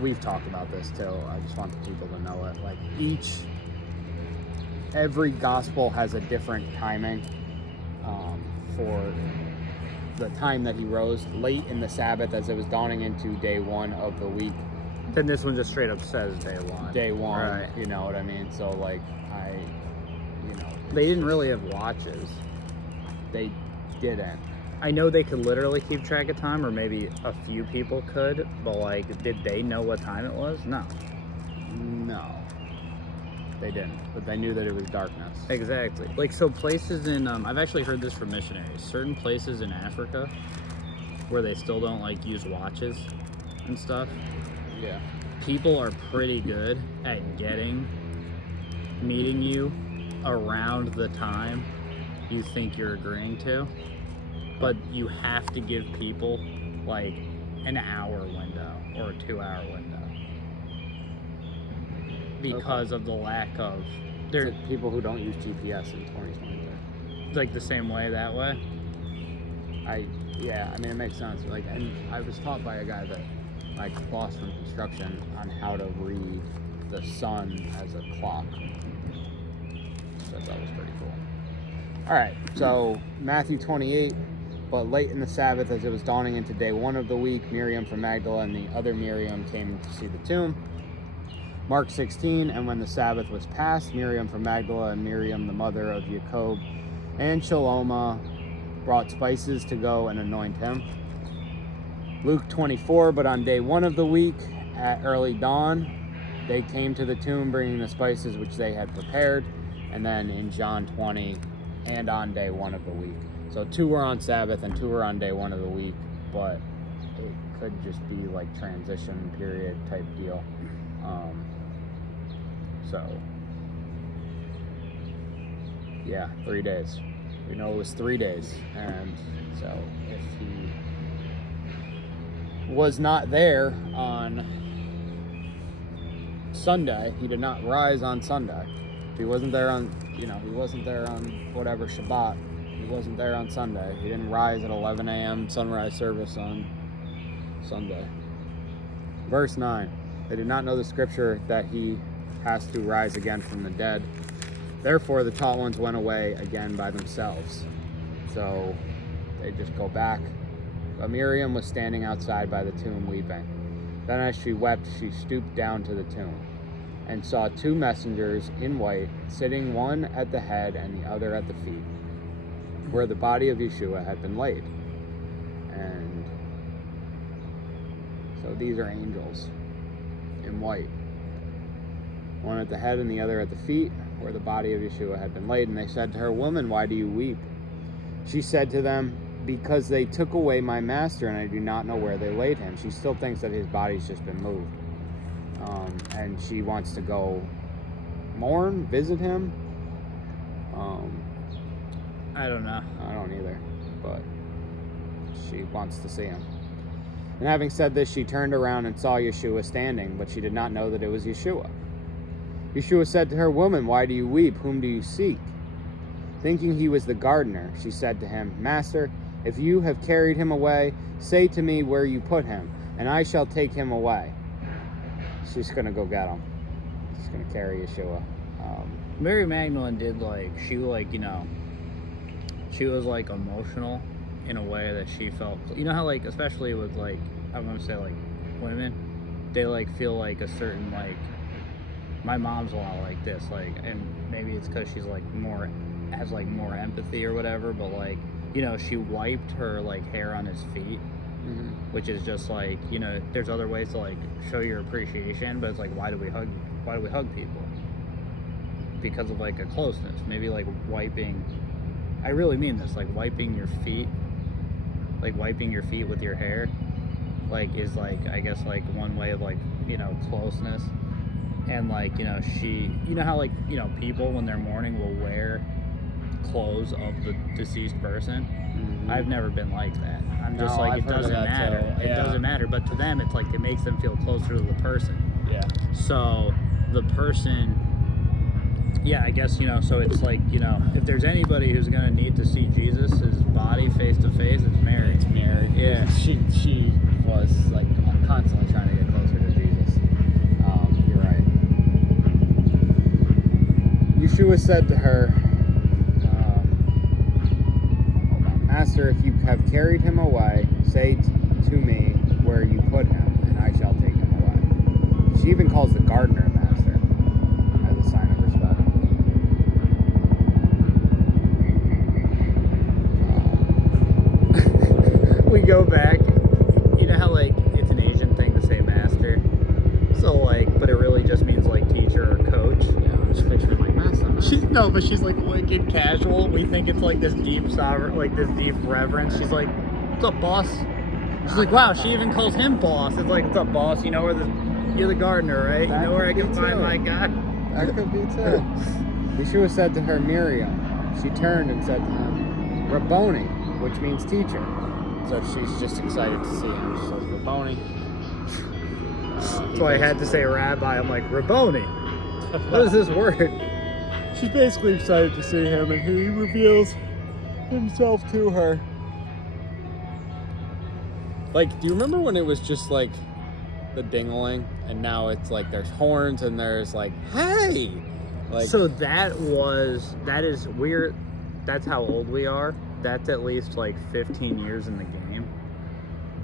We've talked about this too. I just want the people to know it. Like every gospel has a different timing for the time that he rose, late in the Sabbath as it was dawning into day one of the week. Then this one just straight up says day one. Day one, Right. you know what I mean? So like They didn't really have watches. they didn't. I know they could literally keep track of time, or maybe a few people could, but like, did they know what time it was? No. No, they didn't. But they knew that it was darkness. Exactly. Like, so places in, I've actually heard this from missionaries. Certain places in Africa where they still don't like use watches and stuff, Yeah. people are pretty good at meeting you around the time you think you're agreeing to, but you have to give people like an hour window or a 2-hour window because of the lack of It's like people who don't use GPS in 2023. like the same way that way. I mean it makes sense. Like, and I was taught by a guy that like boss from construction on how to read the sun as a clock. So that was pretty cool. All right, so Matthew 28. But late in the Sabbath, as it was dawning into day one of the week, Miriam from Magdala and the other Miriam came to see the tomb. Mark 16, and when the Sabbath was past, Miriam from Magdala and Miriam, the mother of Jacob, and Shaloma brought spices to go and anoint him. Luke 24, but on day one of the week, at early dawn, they came to the tomb bringing the spices which they had prepared. And then in John 20, and on day one of the week. So 2 were on Sabbath and 2 were on day one of the week, but it could just be like transition period type deal. So, yeah, 3 days. We know it was 3 days. And so if he was not there on Sunday, he did not rise on Sunday. If he wasn't there on, he wasn't there on whatever Shabbat, he wasn't there on Sunday. He didn't rise at 11 a.m. sunrise service on Sunday. Verse 9. They did not know the scripture that he has to rise again from the dead. Therefore, the taught ones went away again by themselves. So they just go back. But Miriam was standing outside by the tomb weeping. Then as she wept, she stooped down to the tomb and saw 2 messengers in white, sitting one at the head and the other at the feet, where the body of Yeshua had been laid. And so these are angels in white, one at the head and the other at the feet, where the body of Yeshua had been laid. And they said to her, "Woman, why do you weep?" She said to them, "Because they took away my master, and I do not know where they laid him." She still thinks that his body's just been moved. And she wants to go mourn, visit him. I don't know. I don't either, but She wants to see him. And having said this, she turned around and saw Yeshua standing, but she did not know that it was Yeshua. Yeshua said to her, "Woman, why do you weep? Whom do you seek?" Thinking he was the gardener, she said to him, "Master, if you have carried him away, say to me where you put him, and I shall take him away." She's going to go get him. She's going to carry Yeshua. Mary Magdalene did she was emotional in a way that she felt, how especially with I'm going to say women, they feel a certain my mom's a lot like this, and maybe it's because she's has more empathy or whatever, but she wiped her hair on his feet, which is just there's other ways to show your appreciation, but it's why do we hug people? Because of a closeness, maybe wiping, I really mean this, wiping your feet, wiping your feet with your hair, is I guess one way of closeness. And she, how people when they're mourning will wear clothes of the deceased person. I've never been like that. I'm just it doesn't matter. It doesn't matter, but to them it's it makes them feel closer to the person. Yeah. So the person, I guess so it's if there's anybody who's gonna need to see Jesus, his body face to face, it's Mary. It's Mary. Yeah. She was constantly trying to get closer to Jesus. You're right. Yeshua said to her, "Master, if you have carried him away, say to me where you put him, and I shall take him away." She even calls the gardener master as a sign of respect. We go back, how it's an Asian thing to say master, so but it really just means teacher or coach. Yeah, I'm just picturing master. But she's wicked casual. We think it's this deep sovereign, this deep reverence. She's like, "What's up, boss?" She's wow, she even calls him boss. It's "What's up, boss? You know where you're the gardener, right? That you know where I could can be find too. my guy." That could be too. Yeshua said to her, "Miriam." She turned and said to him, "Rabboni," which means teacher. So she's just excited to see him. She says, "Rabboni." That's why I had to say rabbi. I'm Rabboni. What is this word? She's basically excited to see him, and he reveals himself to her. Do you remember when it was just the ding-a-ling, and now it's there's horns and there's hey, So that is weird. That's how old we are. That's at least 15 years in the game.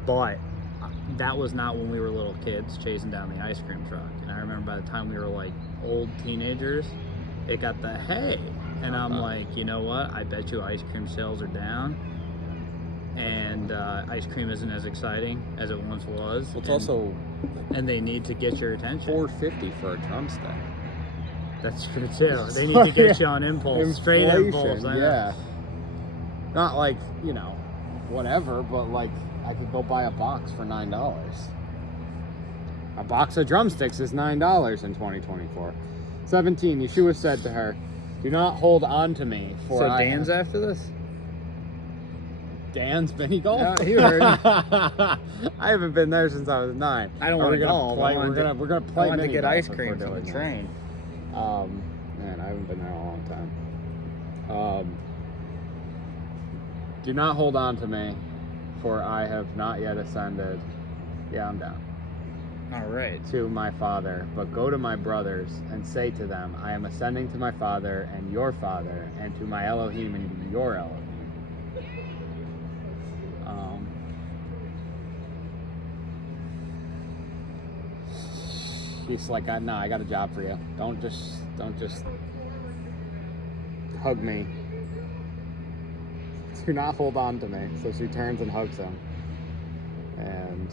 But that was not when we were little kids chasing down the ice cream truck. And I remember by the time we were old teenagers, it got the hey. And I'm you know what? I bet you ice cream sales are down. And ice cream isn't as exciting as it once was. Well, it's also... And they need to get your attention. $4.50 for a drumstick. That's true too. They need to get you on impulse. Straight impulse. Yeah. Not whatever, but I could go buy a box for $9. A box of drumsticks is $9 in 2024. 17, Yeshua said to her, "Do not hold on to me, for So Dan's after this? Dan's mini golf? Yeah, you heard me. I haven't been there since I was 9. I don't want to golf. We're gonna play. I want to mini get golf ice if cream we're from doing the this. train. Man, I haven't been there in a long time. Do not hold on to me, for I have not yet ascended. Yeah, I'm down. All right. To my Father, but go to my brothers and say to them, I am ascending to my Father and your Father, and to my Elohim and your Elohim. He's like, no, I got a job for you. Don't just hug me. Do not hold on to me. So she turns and hugs him. And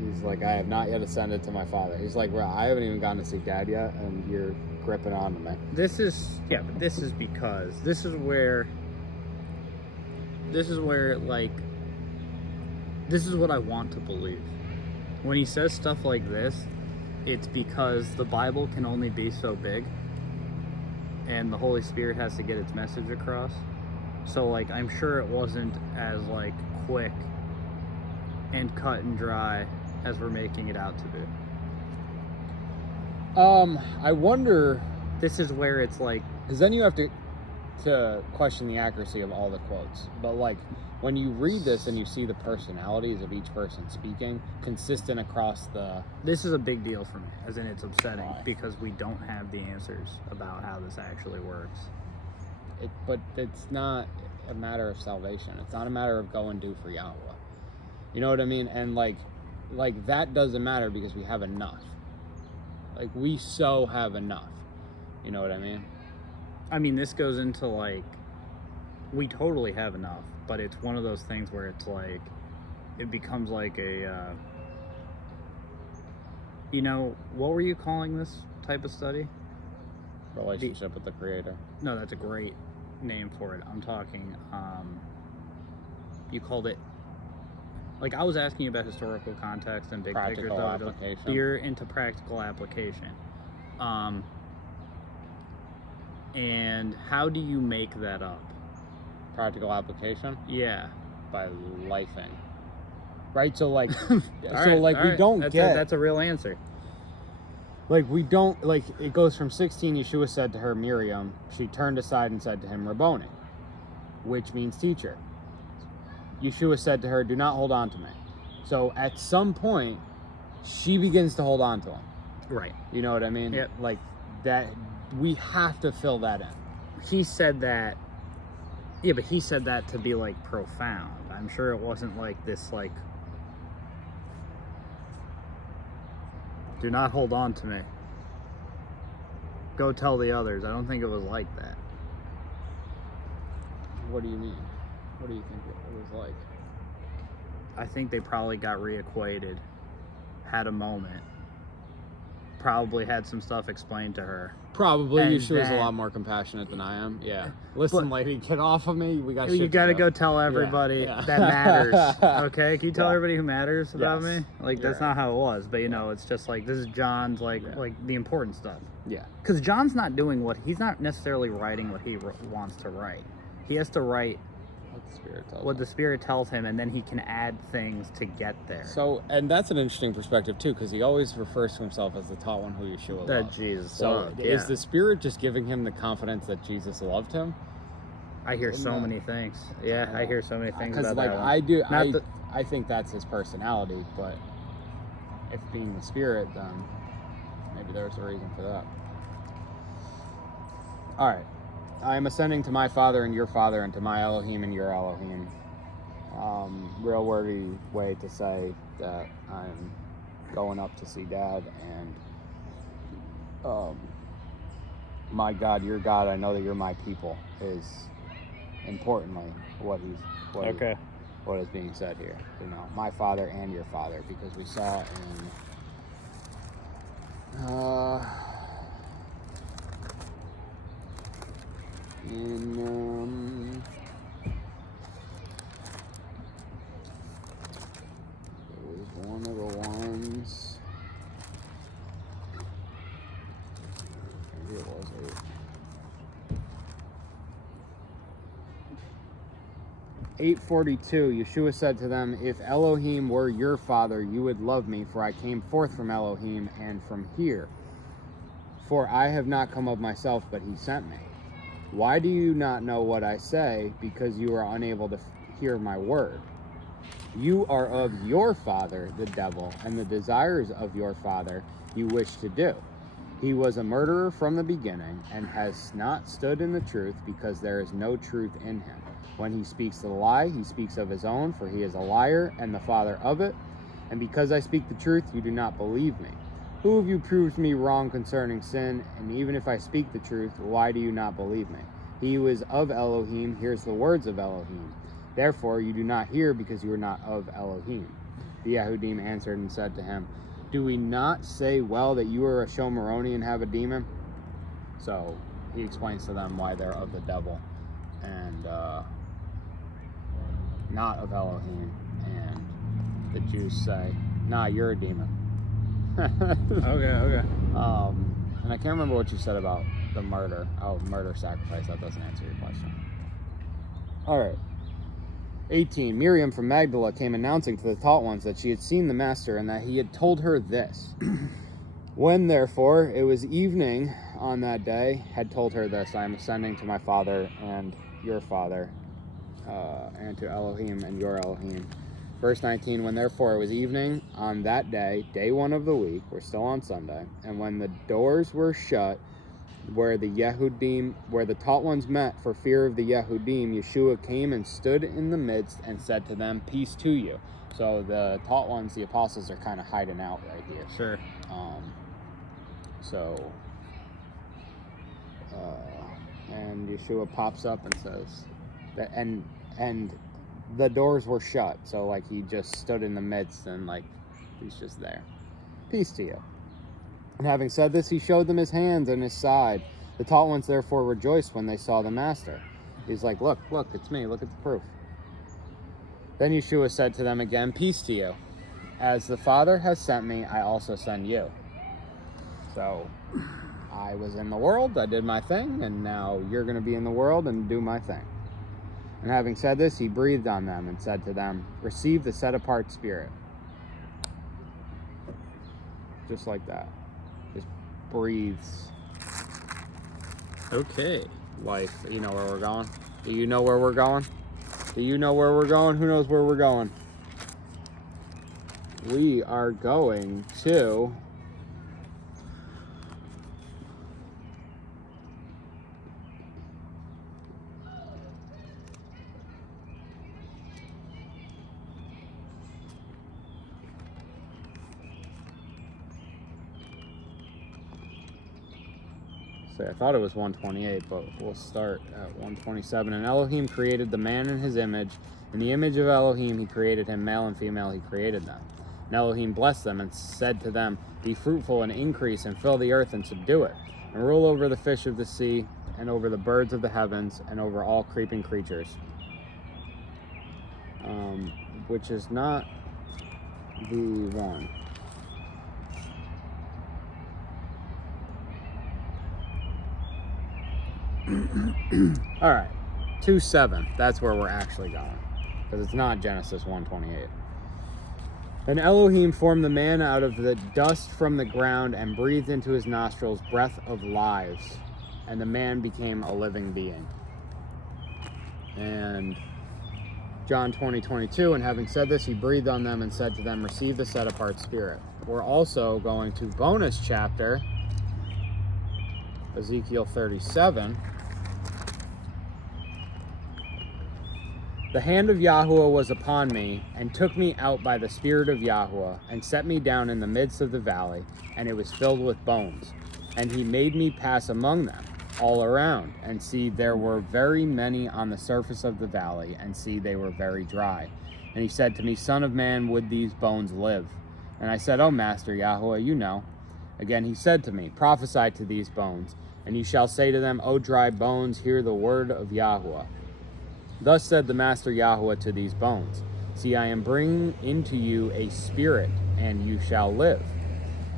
he's like, I have not yet ascended to my Father. He's like, well, I haven't even gone to see Dad yet, and you're gripping on to me. This is because this is where like, this is what I want to believe. When he says stuff like this, it's because the Bible can only be so big, and the Holy Spirit has to get its message across. So, like, I'm sure it wasn't as, like, quick and cut and dry as we're making it out to be. I wonder, This is where it's like, because then you have to question the accuracy of all the quotes. But like when you read this and you see the personalities of each person speaking consistent across the... this is a big deal for me, as in it's upsetting. Why? Because we don't have the answers about how this actually works. But it's not a matter of salvation. It's not a matter of go and do for Yahweh. You know what I mean? And like that doesn't matter because we have enough. Like we so have enough. You know what I mean? I mean, this goes into like, we totally have enough, but it's one of those things where it's like, it becomes like a, you know, what were you calling this type of study? Relationship with the Creator. No, that's a great name for it. I'm talking, you called it, like I was asking you about historical context and big picture Practical stuff. application. You're into practical application. And how do you make that up? Practical application? Yeah. By lifing. Right? So like That's that's a real answer. Like we don't, like it goes from 16, Yeshua said to her, Miriam, she turned aside and said to him, Rabboni, which means teacher. Yeshua said to her, do not hold on to me. So at some point, she begins to hold on to him. Right. You know what I mean? Yep. Like that, we have to fill that in. He said that, yeah, but he said that to be like profound. I'm sure it wasn't like this, like, do not hold on to me. Go tell the others. I don't think it was like that. What do you mean? What do you think it was like? I think they probably got reacquainted, had a moment, probably had some stuff explained to her. Probably. And Yeshua's a then- lot more compassionate than I am. Yeah. Listen, lady, get off of me. We got shit You got to do. go tell everybody Yeah. that matters. Okay, can you tell Yeah. everybody who matters about Yes. me? Like that's You're not how it was, but you know, it's just like this is John's like the important stuff. Yeah. Because John's not doing he's not necessarily writing what he wants to write. He has to write What the Spirit tells what us. the Spirit tells him, and then he can add things to get there. So, and that's an interesting perspective too, because he always refers to himself as the taught one who Yeshua That loved. Jesus So, loved, is yeah. the Spirit just giving him the confidence that Jesus loved him? I hear so No. many things. Yeah, I hear so many things Because about like that one. I do, Not that- I think that's his personality. But if being the Spirit, then maybe there's a reason for that. All right, I am ascending to my Father and your Father, and to my Elohim and your Elohim. Real wordy way to say that I'm going up to see Dad, and my God, your God, I know that you're my people, is importantly what is being said here. You know, my Father and your Father, because we saw it was one of the ones. Maybe it was 8:42. Yeshua said to them, if Elohim were your father, you would love me, for I came forth from Elohim and from here. For I have not come of myself, but he sent me. Why do you not know what I say? Because you are unable to hear my word. You are of your father, the devil, and the desires of your father you wish to do. He was a murderer from the beginning, and has not stood in the truth, because there is no truth in him. When he speaks the lie, he speaks of his own, for he is a liar and the father of it. And because I speak the truth, you do not believe me. Who of you proves me wrong concerning sin? And even if I speak the truth, why do you not believe me? He who is of Elohim hears the words of Elohim. Therefore you do not hear, because you are not of Elohim. The Yehudim answered and said to him, do we not say well that you are a Shomeroni and have a demon? So he explains to them why they're of the devil and not of Elohim. And the Jews say, nah, you're a demon. Okay. And I can't remember what you said about the murder. Oh, murder sacrifice. That doesn't answer your question. All right. 18. Miriam from Magdala came announcing to the taught ones that she had seen the master and that he had told her this. When, therefore, it was evening on that day, had told her this, I am ascending to my Father and your Father, and to Elohim and your Elohim. Verse 19, when therefore it was evening on that day, day 1 of the week, we're still on Sunday, and when the doors were shut, where the taught ones met for fear of the Yehudim, Yeshua came and stood in the midst and said to them, peace to you. So the taught ones, the apostles, are kind of hiding out right here. Sure. And Yeshua pops up and says that, and the doors were shut, so like he just stood in the midst and like he's just there. Peace to you. And having said this, he showed them his hands and his side. The taught ones therefore rejoiced when they saw the master. He's like, look, it's me, look at the proof. Then Yeshua said to them again, peace to you. As the Father has sent me, I also send you. So I was in the world, I did my thing, and now you're going to be in the world and do my thing. And having said this, he breathed on them and said to them, receive the set-apart spirit. Just like that. Just breathes. Okay. Life. You know where we're going? Do you know where we're going? Do you know where we're going? Who knows where we're going? We are going to... I thought it was 128, but we'll start at 127. And Elohim created the man in his image. In the image of Elohim, he created him, male and female, he created them. And Elohim blessed them and said to them, be fruitful and increase and fill the earth and subdue it, and rule over the fish of the sea and over the birds of the heavens and over all creeping creatures. Which is not the one. All right, 2:7. That's where we're actually going, because it's not Genesis 1:28. And Elohim formed the man out of the dust from the ground and breathed into his nostrils breath of lives, and the man became a living being. And John 20:22. And having said this, he breathed on them and said to them, receive the set-apart spirit. We're also going to bonus chapter Ezekiel 37. The hand of Yahuwah was upon me, and took me out by the spirit of Yahuwah, and set me down in the midst of the valley, and it was filled with bones. And he made me pass among them, all around, and see, there were very many on the surface of the valley, and see, they were very dry. And he said to me, son of man, would these bones live? And I said, O Master Yahuwah, you know. Again he said to me, prophesy to these bones, and you shall say to them, O dry bones, hear the word of Yahuwah. Thus said the Master Yahuwah to these bones, see, I am bringing into you a spirit, and you shall live.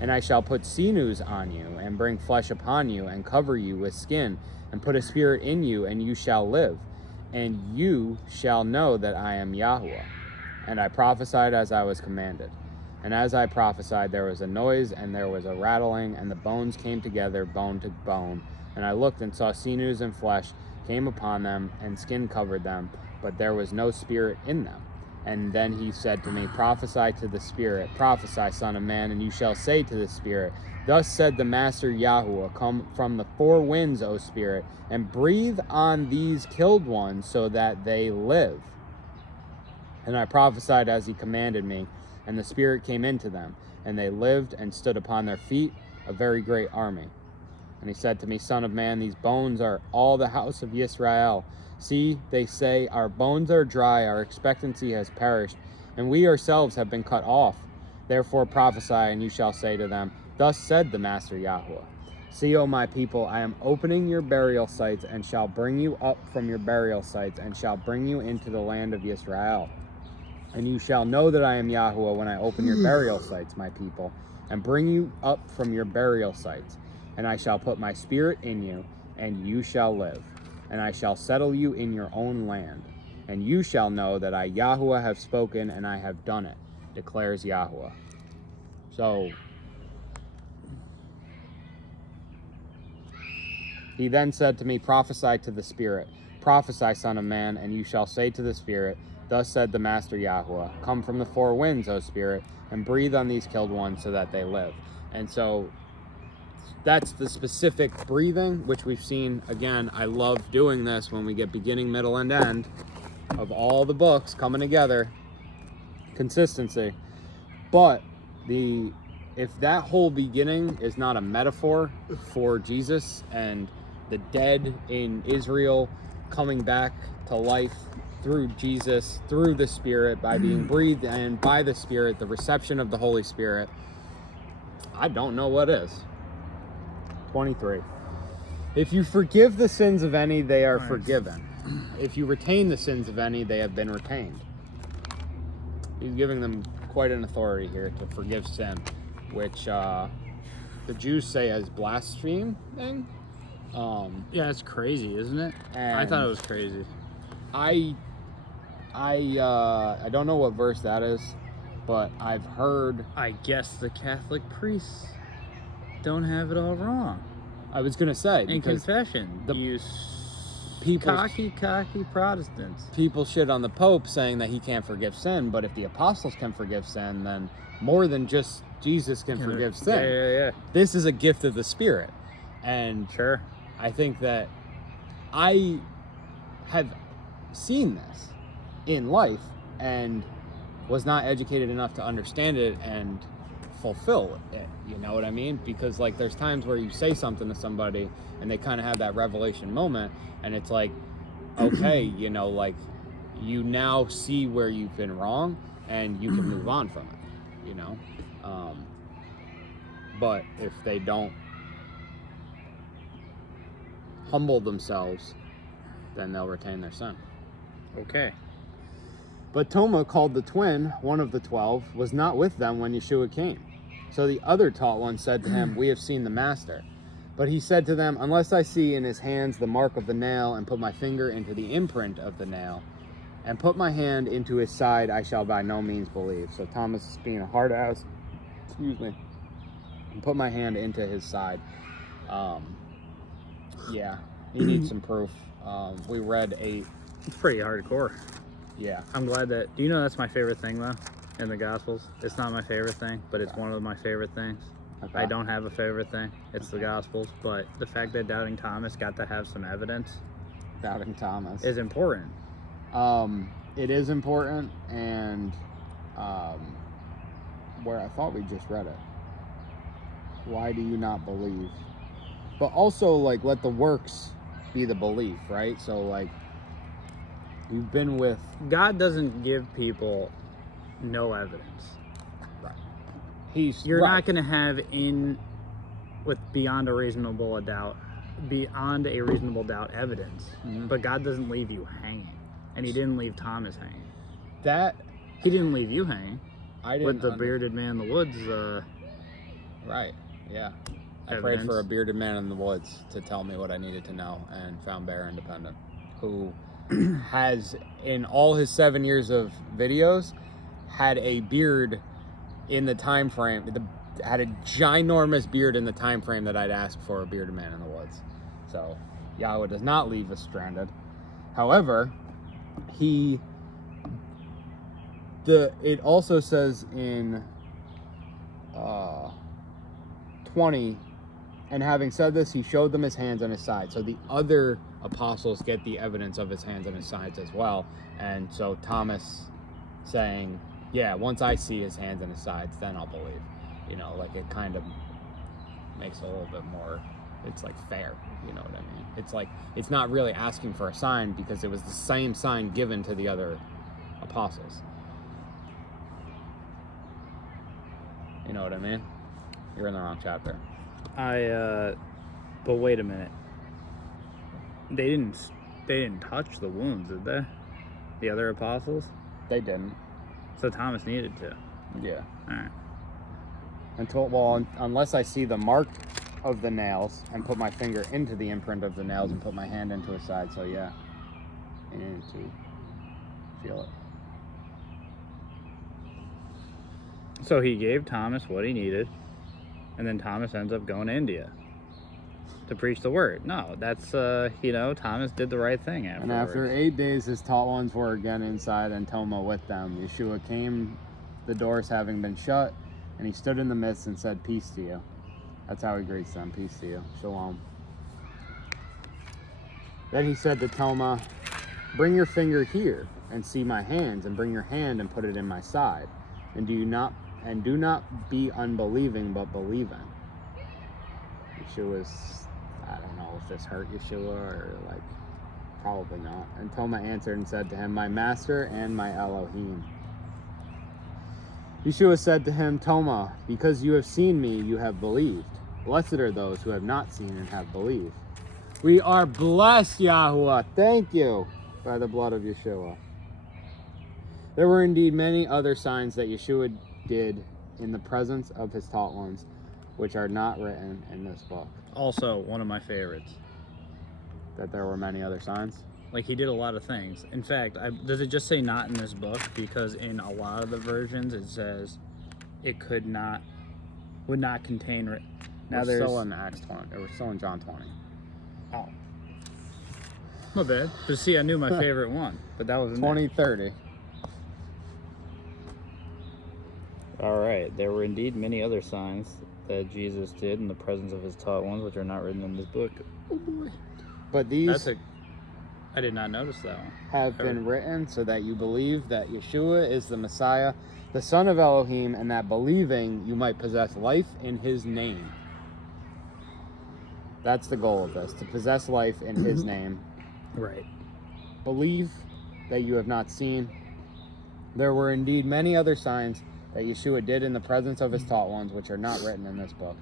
And I shall put sinews on you, and bring flesh upon you, and cover you with skin, and put a spirit in you, and you shall live. And you shall know that I am Yahuwah. And I prophesied as I was commanded. And as I prophesied, there was a noise, and there was a rattling, and the bones came together, bone to bone. And I looked and saw sinews and flesh came upon them, and skin covered them, but there was no spirit in them. And then he said to me, prophesy to the spirit, prophesy, son of man, and you shall say to the spirit, thus said the Master Yahuwah, come from the four winds, O spirit, and breathe on these killed ones so that they live. And I prophesied as he commanded me, and the spirit came into them, and they lived and stood upon their feet, a very great army. And he said to me, son of man, these bones are all the house of Yisrael. See, they say, our bones are dry, our expectancy has perished, and we ourselves have been cut off. Therefore prophesy, and you shall say to them, thus said the Master Yahuwah, see, O my people, I am opening your burial sites, and shall bring you up from your burial sites, and shall bring you into the land of Yisrael. And you shall know that I am Yahuwah when I open your burial sites, my people, and bring you up from your burial sites. And I shall put my spirit in you, and you shall live. And I shall settle you in your own land. and you shall know that I, Yahuwah, have spoken, and I have done it, declares Yahuwah. So, he then said to me, prophesy to the Spirit. Prophesy, son of man, and you shall say to the Spirit, thus said the Master Yahuwah, come from the four winds, O Spirit, and breathe on these killed ones so that they live. And so that's the specific breathing, which we've seen. Again, I love doing this when we get beginning, middle, and end of all the books coming together. Consistency. But if that whole beginning is not a metaphor for Jesus and the dead in Israel coming back to life through Jesus, through the Spirit, by being breathed in by the Spirit, the reception of the Holy Spirit, I don't know what is. 23. If you forgive the sins of any, they are forgiven. If you retain the sins of any, they have been retained. He's giving them quite an authority here to forgive sin, which the Jews say as blaspheming. Yeah, it's crazy, isn't it? I thought it was crazy. I don't know what verse that is, but I've heard. I guess the Catholic priests don't have it all wrong. I was gonna say in confession, cocky Protestants. People shit on the Pope saying that he can't forgive sin, but if the apostles can forgive sin, then more than just Jesus can forgive sin. Yeah. This is a gift of the Spirit, and sure, I think that I have seen this in life and was not educated enough to understand it and fulfill it, you know what I mean? Because like there's times where you say something to somebody and they kind of have that revelation moment, and it's like, okay, you know, like you now see where you've been wrong and you can move on from it, you know? But if they don't humble themselves, then they'll retain their sin. Okay. But Toma, called the twin, one of the 12, was not with them when Yeshua came. So the other taught one said to him, we have seen the Master. But he said to them, unless I see in his hands the mark of the nail, and put my finger into the imprint of the nail, and put my hand into his side, I shall by no means believe. So Thomas is being a hard ass, and put my hand into his side. Yeah, he needs some proof. We read 8. It's pretty hardcore. Yeah. I'm glad that... Do you know that's my favorite thing, though, in the Gospels? It's not my favorite thing, but it's one of my favorite things. Okay. I don't have a favorite thing. It's the Gospels, but the fact that Doubting Thomas got to have some evidence... Doubting Thomas. ...is important. It is important, and where I thought we just read it. Why do you not believe? But also, like, let the works be the belief, right? So, like, you've been with... God doesn't give people no evidence. Right. You're not going to have with beyond a reasonable doubt evidence. Mm-hmm. But God doesn't leave you hanging. And he didn't leave Thomas hanging. He didn't leave you hanging. With the bearded man in the woods. Right, yeah. I prayed for a bearded man in the woods to tell me what I needed to know, and found Bear Independent, who has, in all his 7 years of videos, had a beard in the time frame, had a ginormous beard in the time frame that I'd asked for a bearded man in the woods. So Yahweh does not leave us stranded. However, it also says in 20, and having said this, he showed them his hands and his side. So the other apostles get the evidence of his hands and his sides as well. And so Thomas saying, yeah, once I see his hands and his sides, then I'll believe. You know, like it kind of makes a little bit more, it's like fair, you know what I mean? It's like, it's not really asking for a sign because it was the same sign given to the other apostles. You know what I mean? You're in the wrong chapter. But wait a minute. They didn't touch the wounds, did they? The other apostles? They didn't. So Thomas needed to. Yeah. All right. Unless I see the mark of the nails and put my finger into the imprint of the nails and put my hand into his side. So yeah. Feel it. So he gave Thomas what he needed, and then Thomas ends up going to India to preach the word. No, that's, Thomas did the right thing afterwards. And after 8 days, his taught ones were again inside, and Toma with them. Yeshua came, the doors having been shut, and he stood in the midst and said, "Peace to you." That's how he greets them. Peace to you. Shalom. Then he said to Toma, "Bring your finger here and see my hands, and bring your hand and put it in my side. And do not be unbelieving, but believing." Yeshua's, I don't know if this hurt Yeshua or probably not. And Toma answered and said to him, "My master and my Elohim." Yeshua said to him, "Toma, because you have seen me, you have believed. Blessed are those who have not seen and have believed." We are blessed, Yahuwah. Thank you, by the blood of Yeshua. There were indeed many other signs that Yeshua did in the presence of his taught ones, which are not written in this book. Also, one of my favorites. That there were many other signs? Like, he did a lot of things. In fact, does it just say not in this book? Because in a lot of the versions, it says it would not contain. Now we're still in Acts 20. We're still in John 20. Oh. My bad. But see, I knew my favorite one, but that was 20:30. All right. There were indeed many other signs that Jesus did in the presence of his taught ones, which are not written in this book. Oh boy. But these I did not notice that one. Have been written so that you believe that Yeshua is the Messiah, the Son of Elohim, and that believing you might possess life in his name. That's the goal of this, to possess life in his name. Right. Believe that you have not seen. There were indeed many other signs that Yeshua did in the presence of his taught ones, which are not written in this book.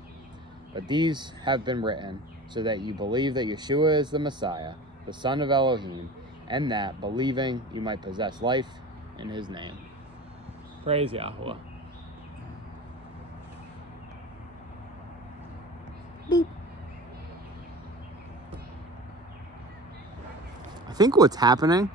But these have been written so that you believe that Yeshua is the Messiah, the Son of Elohim, and that, believing, you might possess life in his name. Praise Yahweh. Boop. I think what's happening